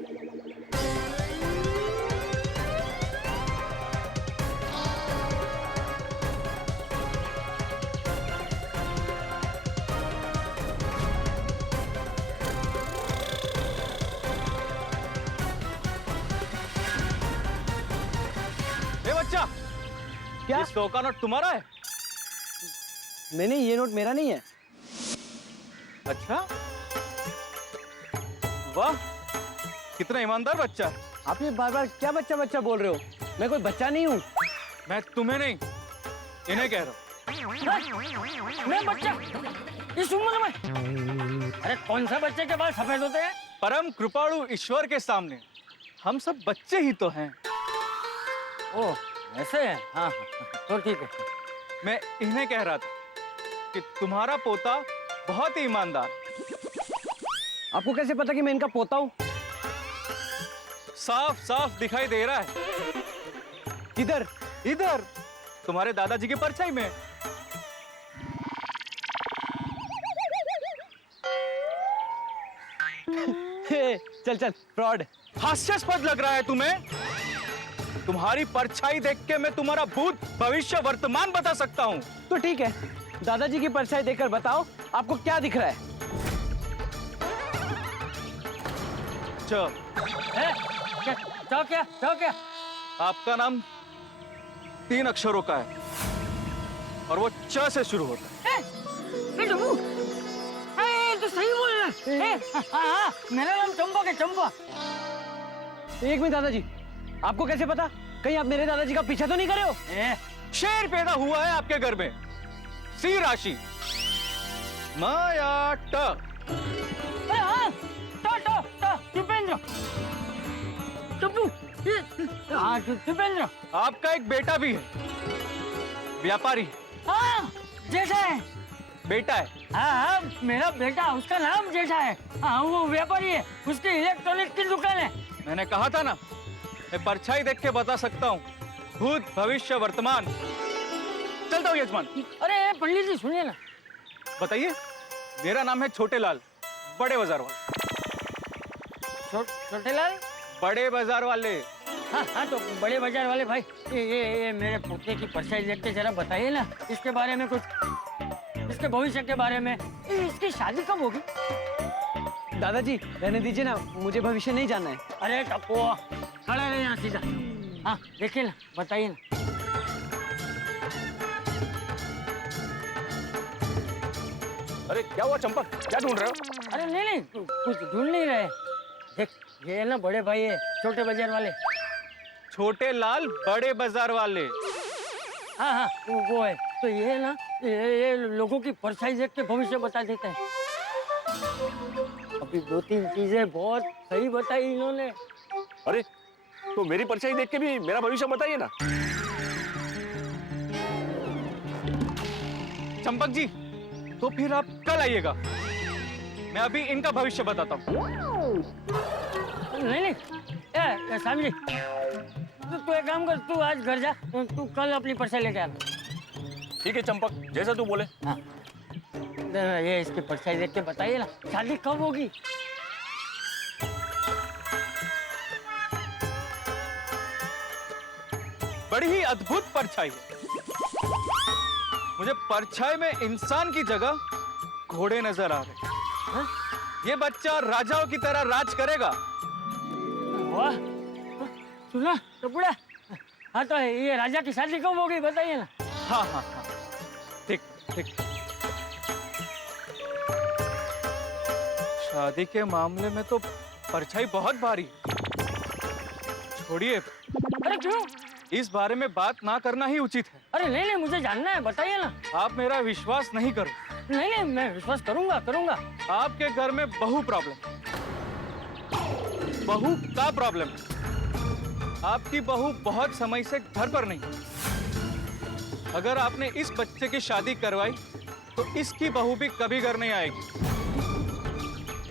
बच्चा, क्या? ये 100 का नोट तुम्हारा है? नहीं नहीं, ये नोट मेरा नहीं है। अच्छा, वाह कितना ईमानदार बच्चा है। आप ये बार बार क्या बच्चा बच्चा बोल रहे हो? मैं कोई बच्चा नहीं हूँ। मैं तुम्हें नहीं, इन्हें कह रहा हूँ। मैं बच्चा इस उम्र में? अरे कौन सा बच्चे के बाल सफेद होते हैं? परम कृपाणु ईश्वर के सामने हम सब बच्चे ही तो हैं। ओह ऐसे है। हाँ तो ठीक है। मैं इन्हें कह रहा था कि तुम्हारा पोता बहुत ही ईमानदार। आपको कैसे पता कि मैं इनका पोता हूँ? साफ साफ दिखाई दे रहा है। किधर? इधर तुम्हारे दादाजी की परछाई में। चल चल फ्रॉड। हास्यास्पद लग रहा है तुम्हें? तुम्हारी परछाई देख के मैं तुम्हारा भूत भविष्य वर्तमान बता सकता हूँ। तो ठीक है, दादाजी की परछाई देखकर बताओ आपको क्या दिख रहा है। क्या? आपका नाम 3 अक्षरों का है और वो च से शुरू होता है। तो सही बोल रहा है। मेरा नाम चंपक है, चंपा। एक मिनट दादाजी, आपको कैसे पता? कहीं आप मेरे दादाजी का पीछा तो नहीं कर रहे हो? शेर पैदा हुआ है आपके घर में। सी राशि माया ट। दीपेंद्र। दीपेंद्र। आपका एक बेटा भी है, व्यापारी। हाँ जेठा है। बेटा है। हाँ मेरा बेटा, उसका नाम जेठा है। हाँ वो व्यापारी है, उसकी इलेक्ट्रॉनिक की दुकान है। मैंने कहा था ना, मैं परछाई देख के बता सकता हूँ भूत भविष्य वर्तमान। चलता हूँ यजमान। अरे पंडित जी सुनिए ना। बताइए। मेरा नाम है छोटे लाल, बड़े बाजार वाले। छोटे लाल बड़े बाजार वाले। हाँ तो बड़े बाजार वाले भाई, ये मेरे पोते की परछाई देख के जरा बताइए ना इसके बारे में कुछ, इसके भविष्य के बारे में। इसकी शादी कब होगी? दादाजी रहने दीजिए ना, मुझे भविष्य नहीं जानना है। अरे टप्पू खड़ा रहे यहाँ सीधा। हाँ देखिए ना, बताइए ना। अरे क्या हुआ चंपक, क्या ढूंढ रहे हो? अरे नहीं कुछ ढूंढ नहीं रहे। देख ये है ना बड़े भाई है, छोटे बाजार वाले। छोटे लाल बड़े बाजार वाले। हाँ वो है। तो ये है ना, ये लोगों की परछाई देख के भविष्य बता देते हैं। अभी 2-3 चीजें बहुत सही बताई इन्होंने। अरे तो मेरी परछाई देख के भी मेरा भविष्य बताइए ना। चंपक जी, तो फिर आप कल आइएगा, मैं अभी इनका भविष्य बताता हूँ। नहीं सामने तू एक काम कर, तू आज घर जा, तू कल अपनी परछाई लेके आना। ठीक है चंपक, जैसा तू बोले। हाँ ये इसकी परछाई देख के बताइए ना शादी कब होगी। बड़ी ही अद्भुत परछाई है। मुझे परछाई में इंसान की जगह घोड़े नजर आ रहे हैं। ये बच्चा राजाओं की तरह राज करेगा। वाह सुना तो बुढ़ा। हाँ तो ये राजा की शादी कब होगी बताइए ना। हाँ ठीक। शादी के मामले में तो परछाई बहुत भारी। छोड़िए, अरे क्यों? इस बारे में बात ना करना ही उचित है। अरे नहीं मुझे जानना है, बताइए ना। आप मेरा विश्वास नहीं करो। नहीं मैं विश्वास करूंगा। आपके घर में बहू का प्रॉब्लम है। आपकी बहू बहुत समय से घर पर नहीं। अगर आपने इस बच्चे की शादी करवाई तो इसकी बहू भी कभी घर नहीं आएगी।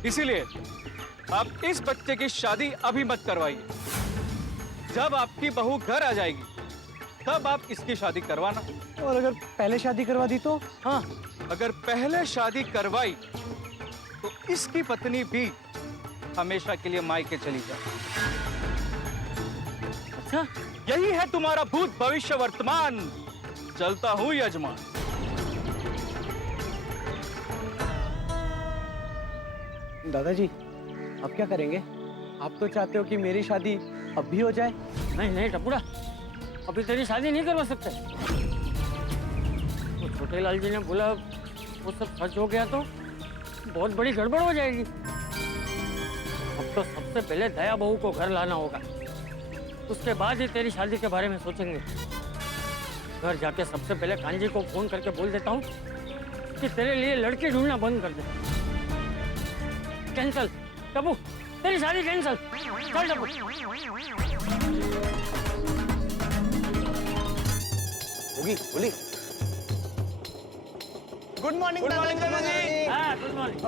इसीलिए आप इस बच्चे की शादी अभी मत करवाइए। जब आपकी बहू घर आ जाएगी तब आप इसकी शादी करवाना। और अगर पहले शादी करवा दी तो? हाँ, अगर पहले शादी करवाई तो इसकी पत्नी भी हमेशा के लिए मायके चली जाए। अच्छा, यही है तुम्हारा भूत भविष्य वर्तमान। चलता हूँ यजमान। दादाजी आप क्या करेंगे? आप तो चाहते हो कि मेरी शादी अब भी हो जाए। नहीं टपुड़ा, अभी तेरी शादी नहीं करवा सकते। तो छोटे लाल जी ने बोला वो सब सच हो गया तो बहुत बड़ी गड़बड़ हो जाएगी। अब तो सबसे पहले दया बहू को घर लाना होगा, उसके बाद ही तेरी शादी के बारे में सोचेंगे। घर जाके सबसे पहले कांजी को फोन करके बोल देता हूँ कि तेरे लिए लड़की ढूंढना बंद कर दे। कैंसल टप्पू, तेरी शादी कैंसल। चल टप्पू। होगी बोली। गुड मॉर्निंग दादाजी। हाँ गुड मॉर्निंग।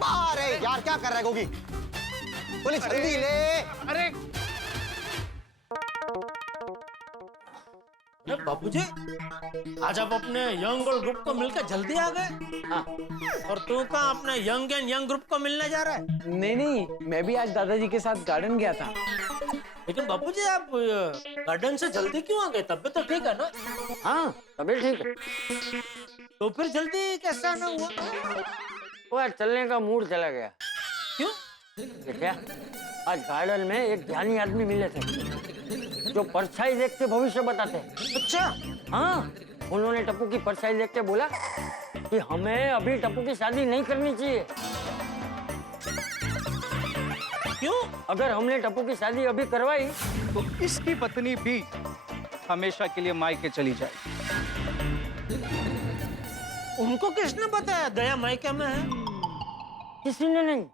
अरे यार क्या कर रहा है गोगी? बोले जल्दी ले। अरे बापूजी, आज आप अपने यंग और ग्रुप को मिलकर जल्दी आ गए। हाँ। और तू कहाँ अपने यंग एंड यंग ग्रुप को मिलने जा रहा है? नहीं, मैं भी आज दादाजी के साथ गार्डन गया था। लेकिन बापूजी, आप गार्डन से जल्दी क्यों आ गए? तबीयत तो ठीक है ना? हाँ तबीयत ठीक है। तो फिर जल्दी कैसे आना हुआ? वो आज चलने का मूड चला गया। क्यों? क्या आज गार्डन में एक ज्ञानी आदमी मिले थे जो परछाई देख के भविष्य बताते हैं। अच्छा। हाँ, उन्होंने टप्पू की परछाई देख के बोला कि हमें अभी टप्पू की शादी नहीं करनी चाहिए। क्यों? अगर हमने टप्पू की शादी अभी करवाई तो इसकी पत्नी भी हमेशा के लिए मायके चली जाए। उनको किसने बताया दया मायके में है? किसी ने नहीं।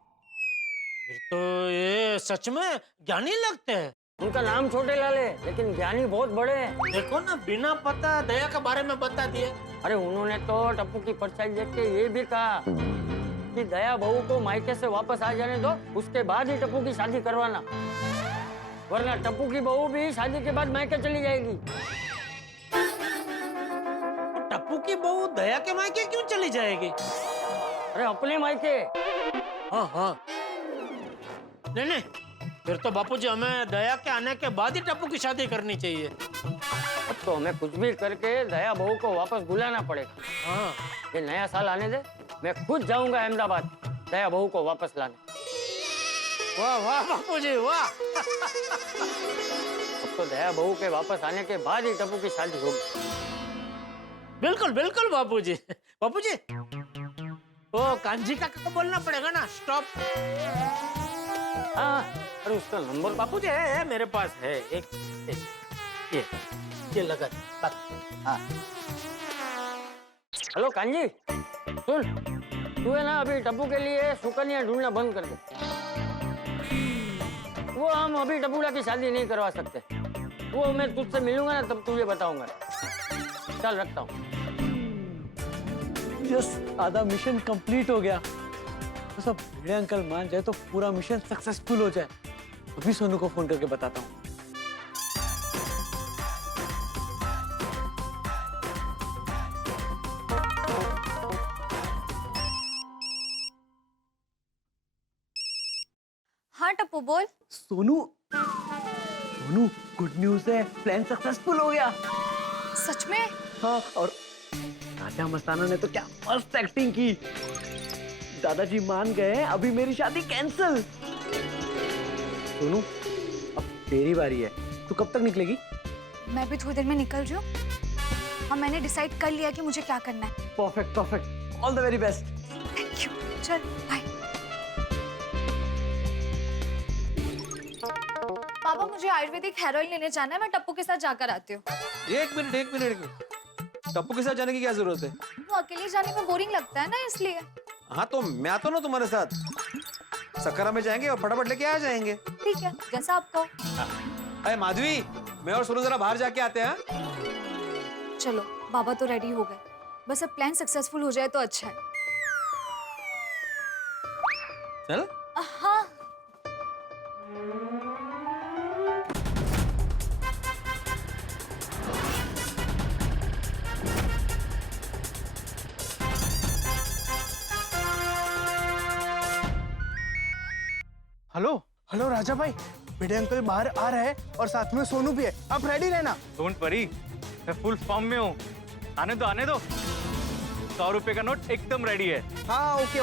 फिर तो ये सच में ज्ञानी लगते हैं। उनका नाम छोटे लाल है, लेकिन ज्ञानी बहुत बड़े हैं। देखो ना, बिना पता दया के बारे में बता दिए। अरे उन्होंने तो टप्पू की परछाई देख के ये भी कहा कि दया बहू को मायके से वापस आ जाने दो, उसके बाद ही टप्पू की शादी करवाना, वरना टप्पू की बहू भी शादी के बाद मायके चली जाएगी। टप्पू की बहू दया के मायके क्यों चली जाएगी? अरे अपने मायके। हाँ हाँ, नहीं, फिर तो बापूजी हमें दया के आने के बाद ही टप्पू की शादी करनी चाहिए। अब तो हमें कुछ भी करके दया बहू को वापस बुलाना पड़ेगा। हाँ। ये नया साल आने दे, मैं खुद जाऊंगा अहमदाबाद दया बहू को वापस लाने। वाह वाह बापूजी वाह। अब तो दया बहू के वापस आने के बाद ही टप्पू की शादी होगी। बिल्कुल बिल्कुल बापूजी। बापूजी, वो कांजी का को बोलना पड़ेगा ना, स्टॉप। हाँ, अरे उसका नंबर बापूजी है मेरे पास है एक, ये लगा बात। हाँ। हेलो कांजी, सुन, तू है ना अभी टप्पू के लिए सुकन्या ढूंढना बंद कर दे। वो हम अभी टप्पूला की शादी नहीं करवा सकते। वो मैं तुझसे मिलूंगा ना तब तुझे बताऊंगा। चल रखता हूँ। यस, आधा मिशन कंप्लीट हो गया। तो सब भिड़े अंकल मान जाए तो पूरा मिशन सक्सेसफुल हो जाए। अभी सोनू को फोन करके बताता हूँ। हाँ टप्पू बोल। सोनू, गुड न्यूज है, प्लान सक्सेसफुल हो गया। सच में? हाँ, और राजा मस्ताना ने तो क्या मस्त एक्टिंग की। दादाजी मान गए, अभी मेरी शादी कैंसिल। सोनू, अब तेरी बारी है, तू कब तक निकलेगी? मैं भी थोड़ी देर में निकल रही हूँ और मैंने डिसाइड कर लिया कि मुझे क्या करना है। Perfect perfect, all the very best. Thank you, चल बाय। पापा मुझे आयुर्वेदिक हेयर ऑयल लेने जाना है, मैं टप्पू के साथ जाकर आती हूँ। एक मिनट। टप्पू के साथ जाने की क्या जरूरत है? वो अकेले जाने में बोरिंग लगता है ना, इसलिए। हाँ तो मैं आता हूँ ना तुम्हारे साथ, सकरा में जाएंगे और फटाफट लेके आ जाएंगे। ठीक है, जैसा आप कहो। अरे माधवी, मैं और सोनू जरा बाहर जाके आते हैं। चलो, बाबा तो रेडी हो गए, बस अब प्लान सक्सेसफुल हो जाए तो अच्छा है। चल। हाँ। हेलो राजा भाई, भिड़े अंकल बाहर आ रहे हैं और साथ में सोनू भी है, आप रेडी रहना। डोंट वरी, मैं फुल फॉर्म में हूँ। आने दो 100 रुपए का नोट एकदम रेडी है। हाँ ओके।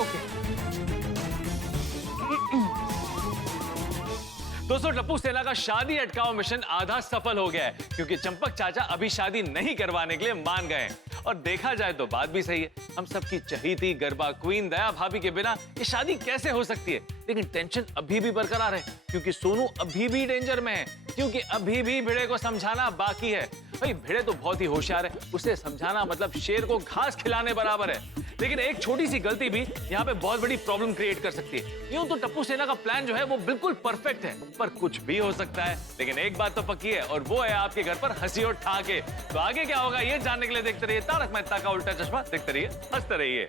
दोस्तों, टप्पू सेना का शादी अटकाओ मिशन आधा सफल हो गया है, क्योंकि चंपक चाचा अभी शादी नहीं करवाने के लिए मान गए हैं। और देखा जाए तो बात भी सही है, हम सबकी चहीती गरबा क्वीन दया भाभी के बिना ये शादी कैसे हो सकती है। लेकिन टेंशन अभी भी बरकरार है, क्योंकि सोनू अभी भी डेंजर में है, क्योंकि अभी भी भिड़े को समझाना बाकी है। भाई भिड़े तो बहुत ही होशियार है, उसे समझाना मतलब शेर को घास खिलाने बराबर है। लेकिन एक छोटी सी गलती भी यहाँ पे बहुत बड़ी प्रॉब्लम क्रिएट कर सकती है। यूं तो टप्पू सेना का प्लान जो है वो बिल्कुल परफेक्ट है, पर कुछ भी हो सकता है। लेकिन एक बात तो पक्की है, और वो है आपके घर पर हंसी और ठाके। तो आगे क्या होगा ये जानने के लिए देखते रहिए तारक मेहता का उल्टा चश्मा। देखते रहिए, हंसते रहिए।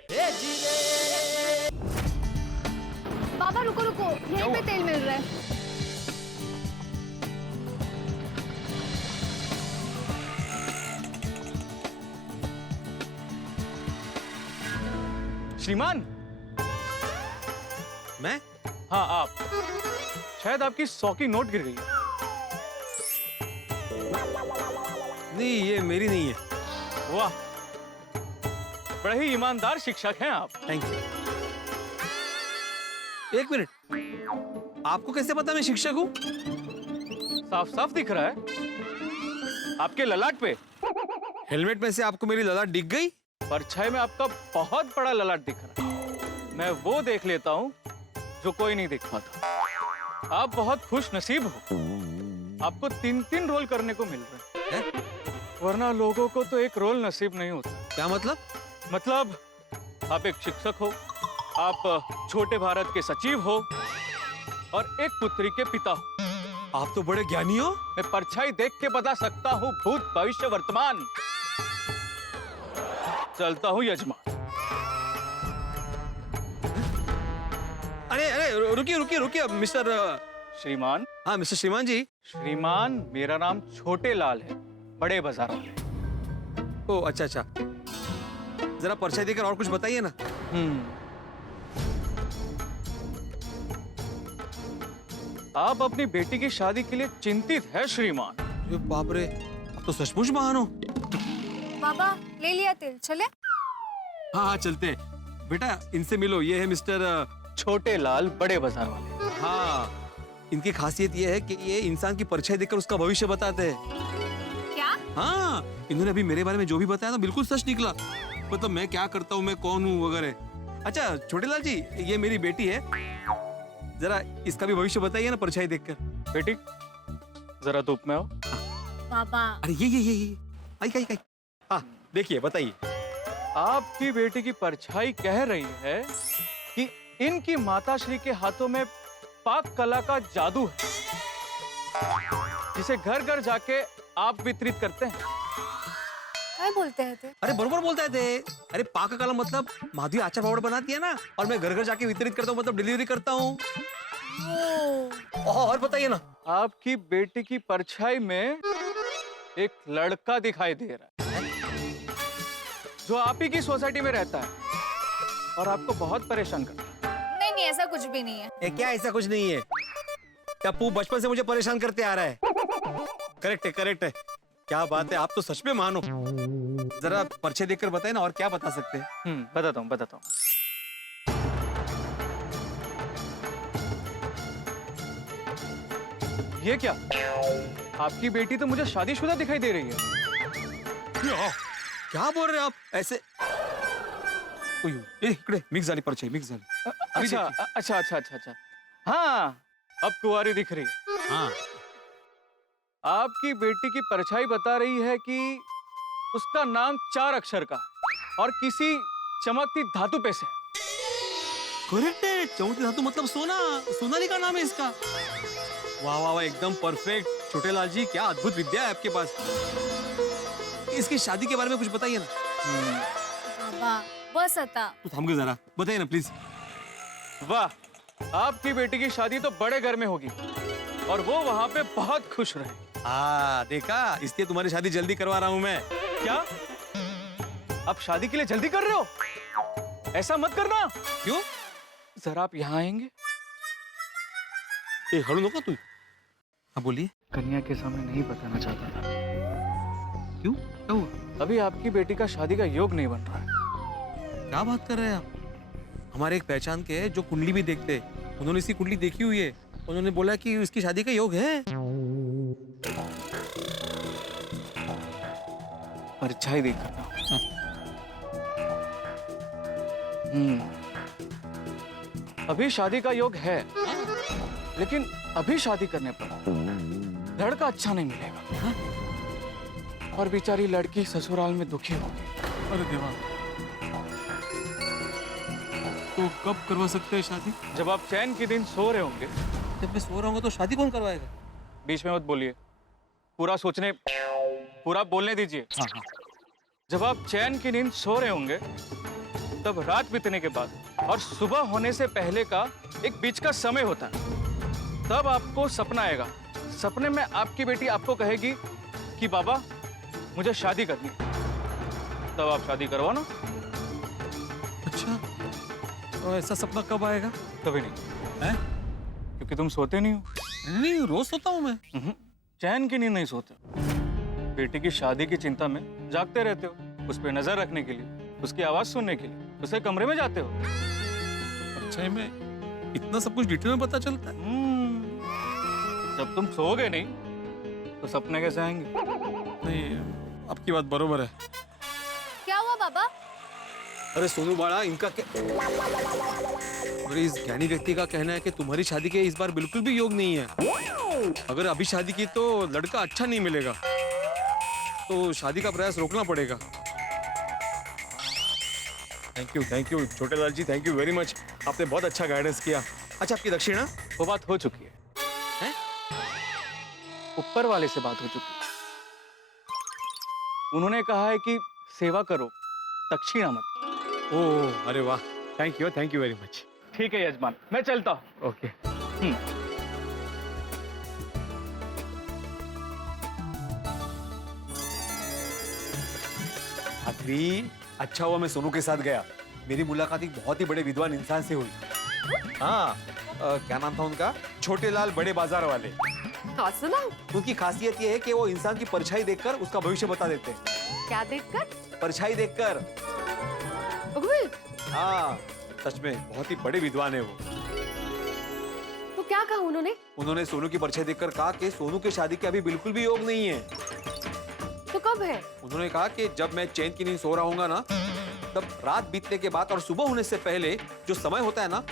बाबा रुको रुको, यहीं पे तेल मिल रहा है। श्रीमान। मैं? हाँ आप। शायद आपकी 100 की नोट गिर गई है। नहीं, ये मेरी नहीं है। वाह, बड़े ही ईमानदार शिक्षक हैं आप। Thank you. एक मिनट, आपको कैसे पता मैं शिक्षक हूँ? साफ साफ दिख रहा है आपके ललाट पे। हेलमेट में से आपको मेरी ललाट दिख गई? परछाई में आपका बहुत बड़ा ललाट दिख रहा है। मैं वो देख लेता हूँ जो कोई नहीं देख पाता। आप बहुत खुश नसीब हो, आपको 3-3 रोल करने को मिल रहे हैं, वरना लोगों को तो एक रोल नसीब नहीं होता। क्या मतलब? मतलब आप एक शिक्षक हो, आप छोटे भारत के सचिव हो, और एक पुत्री के पिता हो। आप तो बड़े ज्ञानी हो। मैं परछाई देख के बता सकता हूँ भूत भविष्य वर्तमान। चलता हूँ यजमान। अरे अरे रुकिए रुकिए रुकिए मिस्टर श्रीमान। हाँ मिस्टर श्रीमान जी। श्रीमान मेरा नाम छोटे लाल है, बड़े बाजार वाले। ओ अच्छा अच्छा, जरा पर्चा देकर और कुछ बताइए ना। आप अपनी बेटी की शादी के लिए चिंतित है श्रीमान। बाप रे, आप तो सचमुच महान हो। बाबा ले लिया तेल, चले? हाँ हाँ चलते। बेटा इनसे मिलो, ये है मिस्टर छोटे लाल, बड़े बाजार वाले। हाँ, इनकी खासियत ये है कि ये इंसान की परछाई देखकर उसका भविष्य बताते हैं। क्या? हाँ, इन्होंने अभी मेरे बारे में जो भी बताया ना बिल्कुल सच निकला। मतलब मैं क्या करता हूँ, मैं कौन हूँ वगैरह। अच्छा छोटे लाल जी, ये मेरी बेटी है, जरा इसका भी भविष्य बताइए ना परछाई देखकर। बेटी जरा धूप में आओ। बाबा अरे ये आई। हाँ देखिए, बताइए। आपकी बेटी की परछाई कह रही है कि इनकी माताश्री के हाथों में पाक कला का जादू है, जिसे घर घर जाके आप वितरित करते हैं। क्या बोलते हैं थे? अरे बरोबर बोलता है थे। अरे पाक कला मतलब माधुरी आचार पावड़ बनाती है ना, और मैं घर घर जाके वितरित करता हूँ, मतलब डिलीवरी करता हूँ। और बताइए ना। आपकी बेटी की परछाई में एक लड़का दिखाई दे रहा है, जो आप ही की सोसाइटी में रहता है और आपको बहुत परेशान करता है। नहीं, ऐसा कुछ भी नहीं है। क्या ऐसा कुछ नहीं है? टप्पू बचपन से मुझे परेशान करते आ रहा है। करेक्ट है। क्या बात है, आप तो सच में मानो। जरा पर्चे देखकर बताए ना, और क्या बता सकते हैं? बताता हूँ। ये क्या? आपकी बेटी तो मुझे शादीशुदा दिखाई दे रही है। क्या बोल रहे हैं आप ऐसे? इकडे मिक्स झाली पर्चे, मिक्स झाली। अच्छा। हाँ, अब कुंवारी दिख रही है। हाँ, आपकी बेटी की परछाई बता रही है कि उसका नाम 4 अक्षर का है और किसी चमकती धातु पे से। करेक्ट है, चमकती धातु मतलब सोना, सोनाली का नाम है इसका। वाह, एकदम परफेक्ट। छोटे लाल जी, क्या अद्भुत विद्या है आपके पास। इसकी शादी के बारे में कुछ बताइए ना। बाबा बस आता। तो थम गए, जरा बताइए ना प्लीज। वाह, आपकी बेटी की शादी तो बड़े घर में होगी और वो वहाँ पे बहुत खुश रहे। देखा, इसलिए तुम्हारी शादी जल्दी करवा रहा हूँ मैं। क्या? आप शादी के लिए जल्दी कर रहे हो? ऐसा मत करना। क्यों? जरा आप यहाँ आएंगे? हड़ू नको तू। हाँ बोलिए। कन्या के सामने नहीं बताना चाहता था। क्यों? क्या हुआ? अभी आपकी बेटी का शादी का योग नहीं बन रहा है। क्या बात कर रहे हैं आप? हमारे एक पहचान के जो कुंडली भी देखते, उन्होंने इसकी कुंडली देखी हुई है, उन्होंने बोला कि उसकी शादी का योग है। परछाई देख करता हूँ। अभी शादी का योग है, लेकिन अभी शादी करने पर लड़का अच्छा नहीं मिलेगा और बेचारी लड़की ससुराल में दुखी होगी। अरे देवा, तो कब करवा सकते हैं शादी? जब आप चैन के दिन सो रहे होंगे। जब मैं सो रहा हूँ तो शादी कौन करवाएगा? बीच में मत बोलिए, पूरा बोलने दीजिए। हाँ हाँ। जब आप चैन की नींद सो रहे होंगे, तब रात बीतने के बाद और सुबह होने से पहले का एक बीच का समय होता है। तब आपको सपना आएगा। सपने में आपकी बेटी आपको कहेगी कि बाबा मुझे शादी करनी है। तब आप शादी करवाओ ना। अच्छा, तो ऐसा सपना कब आएगा? कभी नहीं है? क्योंकि तुम सोते नहीं हो। नहीं, रोज सोता हूँ मैं। चैन की नींद नहीं सोते। बेटी की शादी की चिंता में जागते रहते हो, उस पर नजर रखने के लिए, उसकी आवाज सुनने के लिए उसके कमरे में जाते हो। अच्छा, में इतना सब कुछ डिटेल में पता चलता है? जब तुम सोओगे नहीं तो सपने कैसे आएंगे? नहीं, आपकी बात बरोबर है। क्या हुआ बाबा? अरे सोनू बाड़ा, इनका अरे इस ज्ञानी व्यक्ति का कहना है कि तुम्हारी शादी के इस बार बिल्कुल भी योग नहीं है। अगर अभी शादी की तो लड़का अच्छा नहीं मिलेगा, तो शादी का प्रयास रोकना पड़ेगा। थैंक यू छोटे Lal ji, thank you very much. आपने बहुत अच्छा गाइडेंस किया। अच्छा, आपकी दक्षिणा? वो बात हो चुकी है। ऊपर वाले से बात हो चुकी है। उन्होंने कहा है कि सेवा करो, दक्षिणा मत। ओह, अरे वाह, थैंक यू वेरी मच। ठीक है यजमान, मैं चलता हूँ। ओके। अभी अच्छा हुआ मैं सोनू के साथ गया। मेरी मुलाकात एक बहुत ही बड़े विद्वान इंसान से हुई। हाँ, क्या नाम था उनका? छोटे लाल बड़े बाजार वाले। सुना? उनकी खासियत ये है कि वो इंसान की परछाई देखकर उसका भविष्य बता देते हैं। क्या देखकर? परछाई देखकर। हाँ, सच में बहुत ही बड़े विद्वान है वो। तो क्या कहा उन्होंने? उन्होंने सोनू की परछाई देखकर कहा कि सोनू की शादी के अभी बिल्कुल भी योग नहीं है। तो कब है? उन्होंने कहा कि जब मैं चैन की नींद सो रहा हूँगा ना, तब रात बीतने के बाद और सुबह होने से पहले जो समय होता है ना,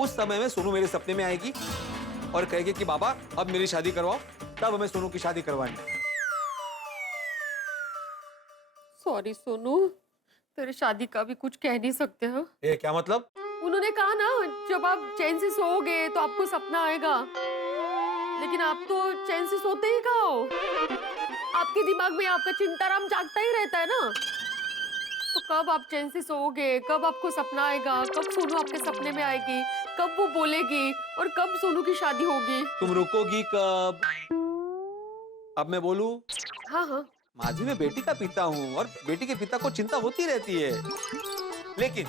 उस समय में सोनू मेरे सपने में आएगी और कहेगी कि बाबा अब मेरी शादी करवाओ। तब हमें सोनू की शादी करवानी। सॉरी सोनू, तेरे शादी का भी कुछ कह नहीं सकते हो। ये क्या मतलब? उन्होंने कहा ना, जब आप चैन से सोओगे तो आपको सपना आएगा, लेकिन आप तो चैन से सोते ही कहाँ हो। आपके दिमाग में आपका चिंताराम जागता ही रहता है ना। तो कब आप चैन से सोओगे, कब आपको सपना आएगा, कब सोनू आपके सपने में आएगी, कब वो बोलेगी और कब सोनू की शादी होगी? तुम रुकोगी कब? अब मैं बोलूं? हाँ हाँ। माजी, मैं बेटी का पिता हूँ और बेटी के पिता को चिंता होती रहती है, लेकिन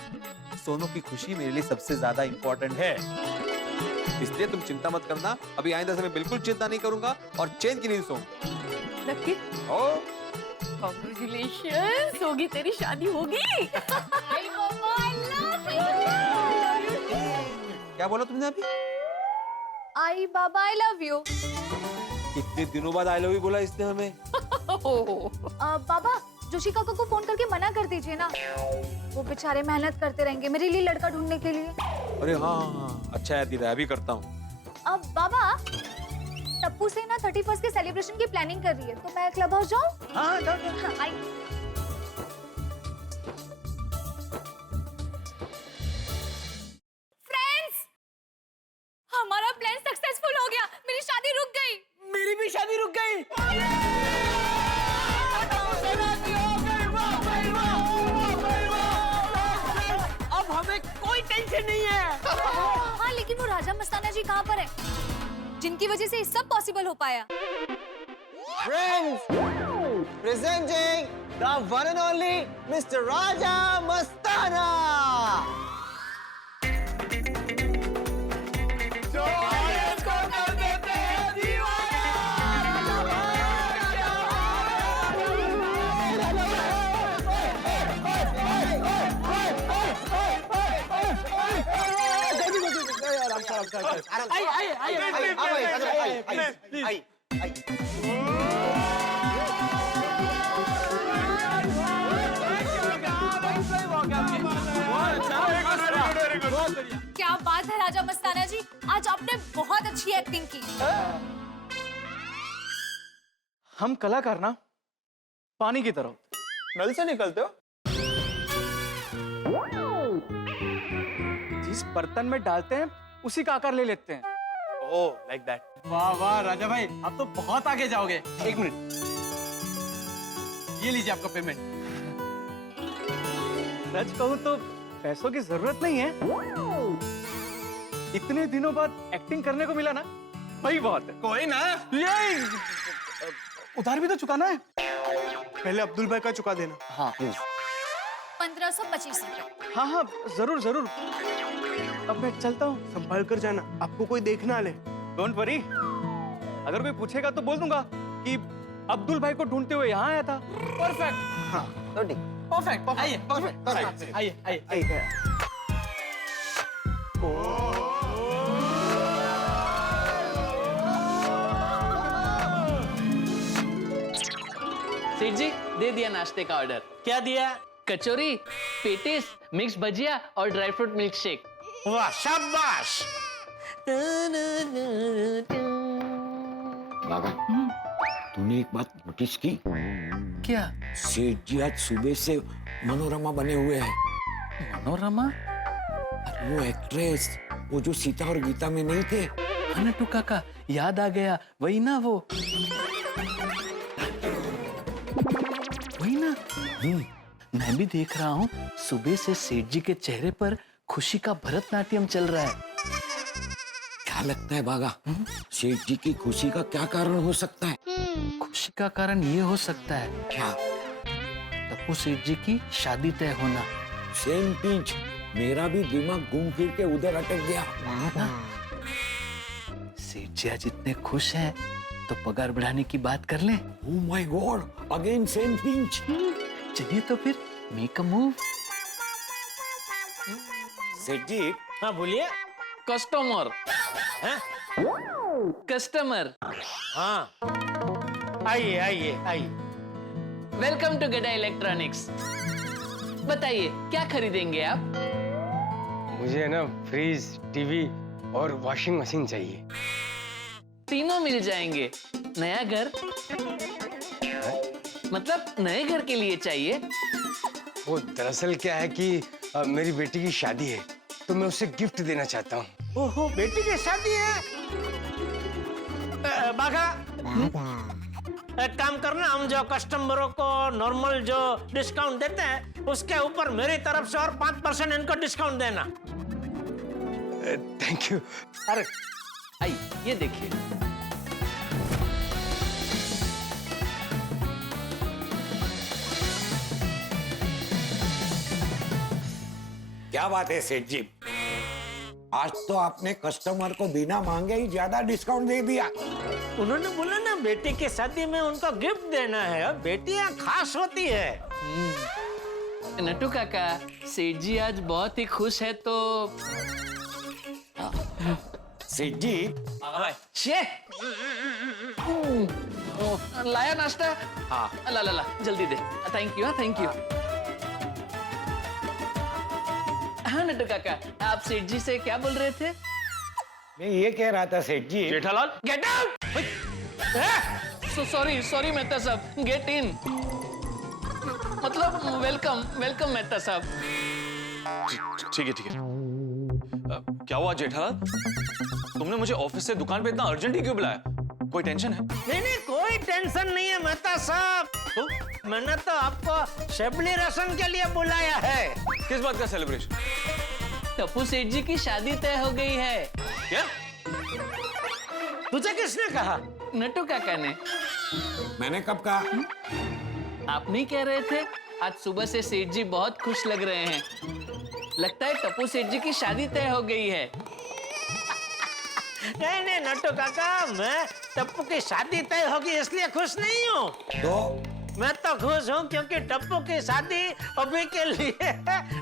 सोनू की खुशी मेरे लिए सबसे ज्यादा इम्पोर्टेंट है। इसलिए तुम चिंता मत करना। अभी आइंदा से मैं बिल्कुल चिंता नहीं करूंगा और चैन की नींद सोऊंगा। नक्की? कांग्रेचुलेशंस, होगी तेरी शादी होगी। क्या बोला तुमने अभी? आई बाबा आई लव यू। कितने दिनों बाद आई लव यू बोला इसने हमें। बाबा, जोशी काका को फोन करके मना कर दीजिए ना, वो बेचारे मेहनत करते रहेंगे मेरे लिए लड़का ढूंढने के लिए। अरे हाँ, अच्छा याद दिलाया, अभी करता हूँ। अब बाबा, टप्पू से ना 31st के सेलिब्रेशन की प्लानिंग कर रही है, तो मैं क्लब हाउस जाऊँ? हाँ, जाओ। आई। फ्रेंड्स, हमारा प्लान सक्सेसफुल हो गया। मेरी शादी रुक गई। मेरी भी शादी रुक गई। अब हमें कोई टेंशन नहीं है। हाँ, लेकिन वो राजा मस्ताना जी कहाँ पर है, जिनकी वजह से ये सब पॉसिबल हो पाया? Friends, presenting the one and only Mr. Raja Mastana. क्या बात है राजा मस्ताना जी, आज आपने बहुत अच्छी एक्टिंग की। हम कलाकार ना पानी की तरह नल से निकलते हो। जिस बर्तन में डालते हैं उसी का आकार ले लेते हैं। Oh like that. वाह वाह राजा भाई, आप तो बहुत आगे जाओगे। एक मिनट, ये लीजिए आपका पेमेंट। सच कहूं तो पैसों की जरूरत नहीं है, इतने दिनों बाद एक्टिंग करने को मिला ना, वही बहुत है। कोई ना, ये उधार भी तो चुकाना है। पहले अब्दुल भाई का चुका देना। हाँ 1525 रुपए। हाँ हाँ जरूर जरूर। अब मैं चलता हूँ। संभाल कर जाना, आपको कोई देखना ले। डोंट वरी, अगर कोई पूछेगा तो बोल दूंगा कि अब्दुल भाई को ढूंढते हुए यहाँ आया था। परफेक्ट। हाँ तो ठीक। परफेक्ट। आइए परफेक्ट। आइए आइए। सेठ जी दे दिया नाश्ते का ऑर्डर। क्या दिया? कचौरी, पेटिस, मिक्स भजिया और ड्राई फ्रूट मिल्क शेक। वाह शाबाश। बाबा तूने एक बात नोटिस की? क्या? सेठ जी आज सुबह से मनोरमा बने हुए हैं। मनोरमा? वो एक्ट्रेस, वो जो सीता और गीता में नहीं थे। नट्टू काका याद आ गया, वही ना वो। वही ना। मैं भी देख रहा हूँ सुबह से सेठ जी के चेहरे पर खुशी का भरतनाट्यम चल रहा है। क्या लगता है बागा, सेठ जी की खुशी का क्या कारण हो सकता है? खुशी का कारण ये हो सकता है क्या? टप्पू सेठ जी की शादी तय होना। सेम पिंच, मेरा भी दिमाग घूम फिर के उधर अटक गया। सेठ जी आज इतने खुश हैं तो पगार बढ़ाने की बात कर लें। Oh my God, again same pinch. चलिए तो फिर मेक अ मूव। सेठ जी। हाँ बोलिए। कस्टमर। हैं? कस्टमर। हाँ आइए आइए आइए। Welcome to Gada electronics. बताइए क्या खरीदेंगे आप? मुझे ना फ्रिज, टीवी और वॉशिंग मशीन चाहिए। तीनों मिल जाएंगे। नया घर? मतलब नए घर के लिए चाहिए? वो दरअसल क्या है कि मेरी बेटी की शादी है तो मैं उसे गिफ्ट देना चाहता हूँ। ओहो बेटी की शादी है। बाघा एक काम करना, हम जो कस्टमरों को नॉर्मल जो डिस्काउंट देते हैं उसके ऊपर मेरी तरफ से और 5% इनको डिस्काउंट देना। Thank you. अरे आइए ये देखिए। क्या बात है सेठ जी, आज तो आपने कस्टमर को बिना मांगे ही ज्यादा डिस्काउंट दे दिया। उन्होंने बोला ना बेटी की शादी में उनको गिफ्ट देना है, और बेटियां खास होती है। नट्टू काका, सेठ जी आज बहुत ही खुश है तो सेठ जी। शे लाया नाश्ता? हाँ ला ला ला जल्दी दे। Thank you. Thank you. हाँ नट्टू काका, आप सेठ जी से क्या बोल रहे थे? मैं ये कह रहा था सेठ जी। Jethalal get out. Sorry Mehta साहब, गेट इन मतलब वेलकम वेलकम मेहता साहब। ठीक है। क्या हुआ जेठालाल, तुमने मुझे ऑफिस से दुकान पे इतना अर्जेंटली क्यों बुलाया? कोई टेंशन है? नहीं कोई टेंशन नहीं है मेहता साहब। तो मैंने तो आपको सेलिब्रेशन के लिए बुलाया है। किस बात का सेलिब्रेशन? टप्पू सेठ जी की शादी तय हो गई है। क्या? तुझे किसने कहा? नट्टू काका ने। मैंने कब कहा? आप नहीं कह रहे थे आज सुबह से सेठ जी बहुत खुश लग रहे हैं? लगता है टप्पू सेठ जी की शादी तय हो गई है। नहीं नट्टू काका, मैं टप्पू की शादी तय होगी इसलिए खुश नहीं हूँ। तो मैं तो खुश हूँ क्योंकि टप्पू की शादी अभी के लिए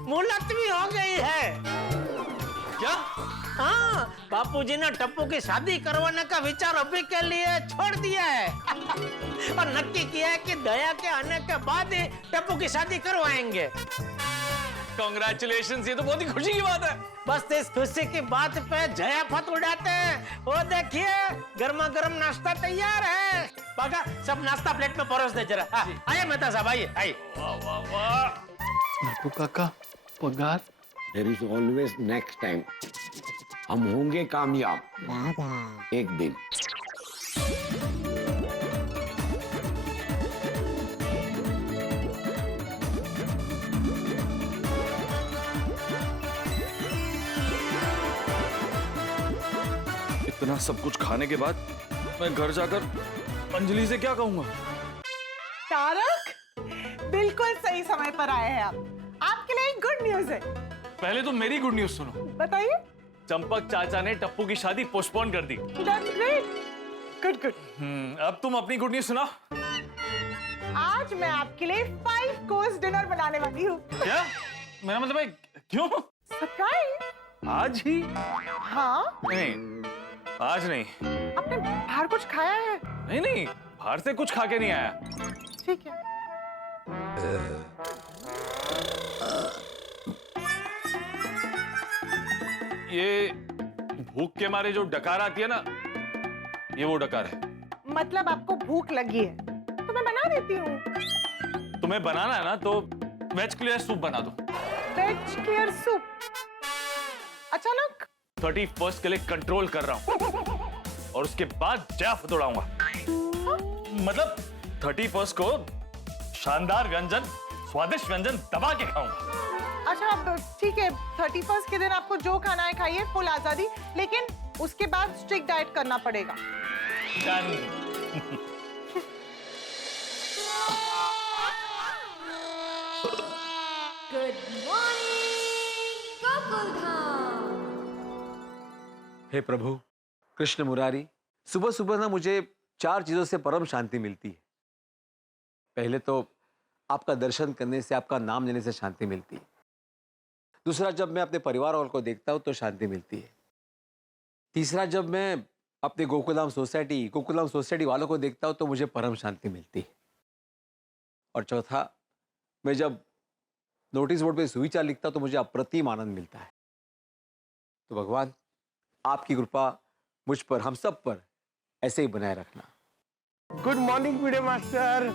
मुलतवी हो गई है। क्या? हाँ, बापूजी ने टप्पू की शादी करवाने का विचार अभी के लिए छोड़ दिया है और नक्की किया है कि दया के आने के बाद ही टप्पू की शादी करवाएंगे। Congratulations, ये तो बहुत ही खुशी की बात है। बस इस खुशी की बात पे जया फत उड़ाते हैं। वो देखिए गर्मा गर्म नाश्ता तैयार है। बाका सब नाश्ता प्लेट में परोस दे जरा। आइए मेहता साहब, आइए आइए। वाह वाह वाह। नाटू काका पगार। There is always next time. हम होंगे कामयाब एक दिन। इतना सब कुछ खाने के बाद मैं घर जाकर अंजलि से क्या कहूंगा? तारक, बिल्कुल सही समय पर आए हैं आप। आपके लिए एक गुड न्यूज है। पहले तो मेरी गुड न्यूज सुनो। बताइए। चंपक चाचा ने टप्पू की शादी पोस्टपोन कर दी। That's great. Good, good. अब तुम अपनी गुड न्यूज सुनाओ। आज मैं आपके लिए 5 कोर्स डिनर बनाने वाली हूँ। क्या? मेरा मतलब है क्यों? सरप्राइज। आज ही? हाँ। नहीं, आज नहीं। आपने बाहर कुछ खाया है? नहीं नहीं, बाहर से कुछ खा के नहीं आया। ठीक है। ये भूख के मारे जो डकार आती है ना, ये वो डकार है। मतलब आपको भूख लगी है तो मैं बना देती हूँ। तुम्हें बनाना है ना तो वेज क्लियर सूप बना दो। Veg clear soup? अचानक? 31st के लिए कंट्रोल कर रहा हूँ और उसके बाद जैफ दौड़ाऊंगा। मतलब 31st को शानदार व्यंजन, स्वादिष्ट व्यंजन दबा के खाऊंगा। अच्छा अब ठीक है, 31st के दिन आपको जो खाना है खाइए, फुल आजादी, लेकिन उसके बाद स्ट्रिक्ट डाइट करना पड़ेगा। डन। Good morning Gokuldham. हे प्रभु कृष्ण मुरारी, सुबह सुबह ना मुझे 4 चीजों से परम शांति मिलती है। पहले तो आपका दर्शन करने से, आपका नाम लेने से शांति मिलती है। दूसरा, जब मैं अपने परिवार वालों को देखता हूं तो शांति मिलती है। तीसरा, जब मैं अपने गोकुलधाम सोसाइटी वालों को देखता हूं तो मुझे परम शांति मिलती है। और चौथा, मैं जब नोटिस बोर्ड पे सुविचार लिखता हूं तो मुझे अप्रतिम आनंद मिलता है। तो भगवान आपकी कृपा मुझ पर, हम सब पर ऐसे ही बनाए रखना। गुड मॉर्निंग भिड़े मास्टर।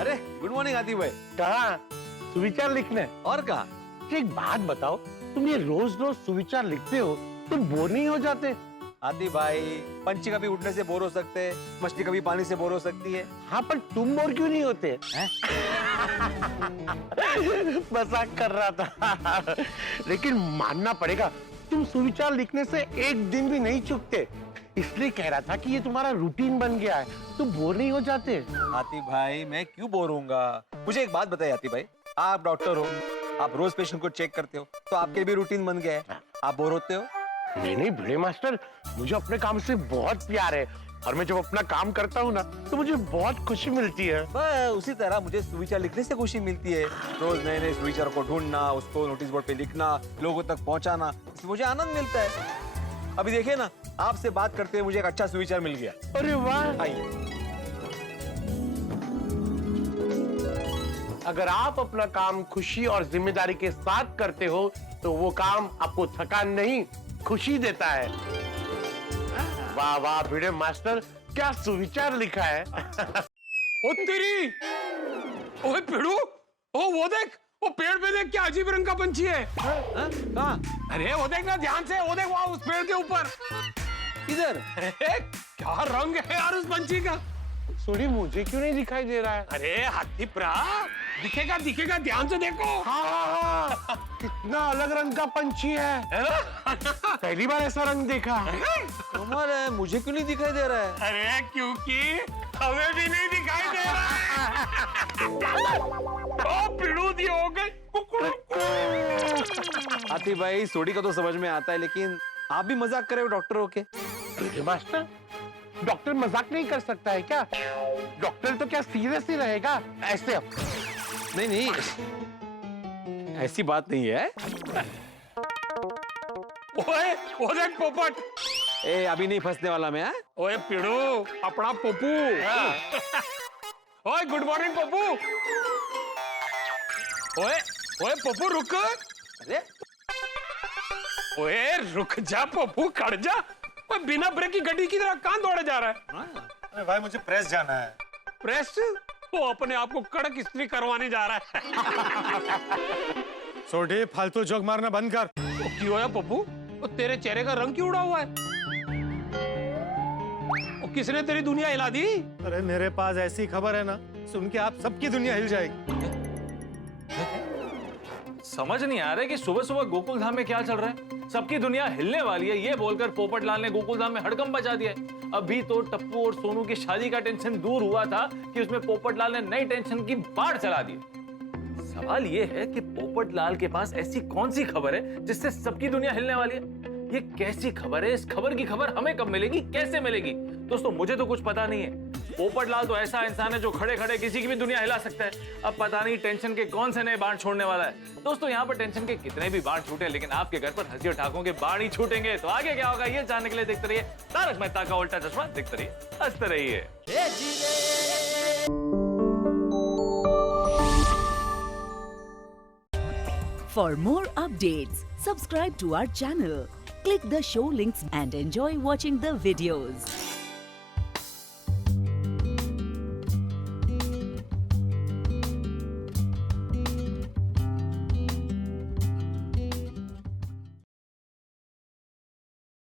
अरे गुड मॉर्निंग आदि भाई। कहा सुविचार लिखने? और कहा? एक बात बताओ, तुम ये रोज रोज सुविचार लिखते हो, तुम बोर नहीं हो जाते? आदि भाई, पंछी कभी उड़ने से बोर हो सकते हैं, मछली कभी पानी से बोर हो सकती है। हाँ, पर तुम बोर क्यों नहीं होते? मजाक कर रहा था। लेकिन मानना पड़ेगा, तुम सुविचार लिखने से एक दिन भी नहीं चूकते। इसलिए कह रहा था कि ये तुम्हारा रूटीन बन गया है, तुम बोर नहीं हो जाते? आती भाई, मैं क्यों बोर होऊंगा? मुझे एक बात बताइए आती भाई, आप डॉक्टर हो, आप रोज पेशेंट को चेक करते हो, तो आपके भी रूटीन बन गया है, आप बोर होते हो? नहीं नहीं भिड़े मास्टर, मुझे अपने काम से बहुत प्यार है और मैं जब अपना काम करता हूँ ना तो मुझे बहुत खुशी मिलती है। बस उसी तरह मुझे सुविचार लिखने से खुशी मिलती है। रोज नए नए सुविचारों को ढूंढना, उसको नोटिस बोर्ड पे लिखना, लोगों तक पहुंचाना, इसमें मुझे आनंद मिलता है। अभी देखिए ना, आपसे बात करते हुए मुझे एक अच्छा सुविचार मिल गया। अरे वाह! आइए। अगर आप अपना काम खुशी और जिम्मेदारी के साथ करते हो तो वो काम आपको थकान नहीं, खुशी देता है। वाह वाह भिड़े मास्टर, क्या सुविचार लिखा है। ओ तेरी, ओए पिड़ू, ओ वो देख, वो पेड़ पे देख, क्या अजीब रंग का पंछी है। कहाँ? अरे वो देख ना ध्यान से, वो देख वहाँ उस पेड़ के ऊपर। इधर? अरे क्या रंग है यार उस पंछी का। सॉरी, मुझे क्यों नहीं दिखाई दे रहा है? अरे हाथी प्रा, दिखेगा दिखेगा, ध्यान से देखो। हाँ, कितना अलग रंग का पंछी है ना? पहली बार ऐसा रंग देखा। कमाल है, मुझे क्यों नहीं दिखाई दे रहा है? अरे क्योंकि हमें भी नहीं दिखाई दे रहा है। ओ पिड़ू दी हो गई। आती भाई, सोडी का तो समझ में आता है, लेकिन आप भी मजाक कर रहे हो डॉक्टर होके। मास्टर, डॉक्टर मजाक नहीं कर सकता है क्या? डॉक्टर तो क्या सीरियस ही रहेगा ऐसे? नहीं नहीं, ऐसी बात नहीं है। ओए वो देख पोपट। ए अभी नहीं फंसने वाला मैं। ओए पिड़ू अपना पप्पू। ओए गुड मॉर्निंग पप्पू। ओए ओए पप्पू रुक। अरे ओए रुक जा पप्पू, खड़ जा। ओए बिना ब्रेक की गाड़ी की तरह कहां दौड़े जा रहा है? अरे भाई मुझे प्रेस जाना है। प्रेस? वो अपने आप को कड़क इस्त्री करवाने जा रहा है। सोडी फालतू जोक मारना बंद कर। वो क्यों है पप्पू? वो तेरे चेहरे का रंग क्यों उड़ा हुआ है? वो किसने तेरी दुनिया हिला दी? अरे मेरे पास ऐसी खबर है ना, सुन के आप सबकी दुनिया हिल जाएगी। समझ नहीं आ रहा है कि सुबह सुबह गोकुल धाम में क्या चल रहा है। सबकी दुनिया हिलने वाली है ये बोलकर पोपटलाल ने गोकुल धाम में हड़कंप मचा दिया है। अभी तो टप्पू और सोनू की शादी का टेंशन दूर हुआ था कि उसमें पोपटलाल ने नई टेंशन की बाढ़ चला दी। सवाल ये है कि पोपटलाल के पास ऐसी कौन सी खबर है जिससे सबकी दुनिया हिलने वाली है। ये कैसी खबर है? इस खबर की खबर हमें कब मिलेगी, कैसे मिलेगी? दोस्तों मुझे तो कुछ पता नहीं है। पोपटलाल तो ऐसा इंसान है जो खड़े खड़े किसी की भी दुनिया हिला सकता है। अब पता नहीं टेंशन के कौन से नए बाण छोड़ने वाला है। दोस्तों यहाँ पर टेंशन के कितने भी बाण छूटे लेकिन आपके घर पर हंसी और ठाकों के बाण ही छूटेंगे। तो आगे क्या होगा ये जानने के लिए देखते रहिए तारक मेहता का उल्टा चश्मा। देखते रहिए, हंसते रहिए। For more updates, subscribe to our channel, click the show links and enjoy watching the videos.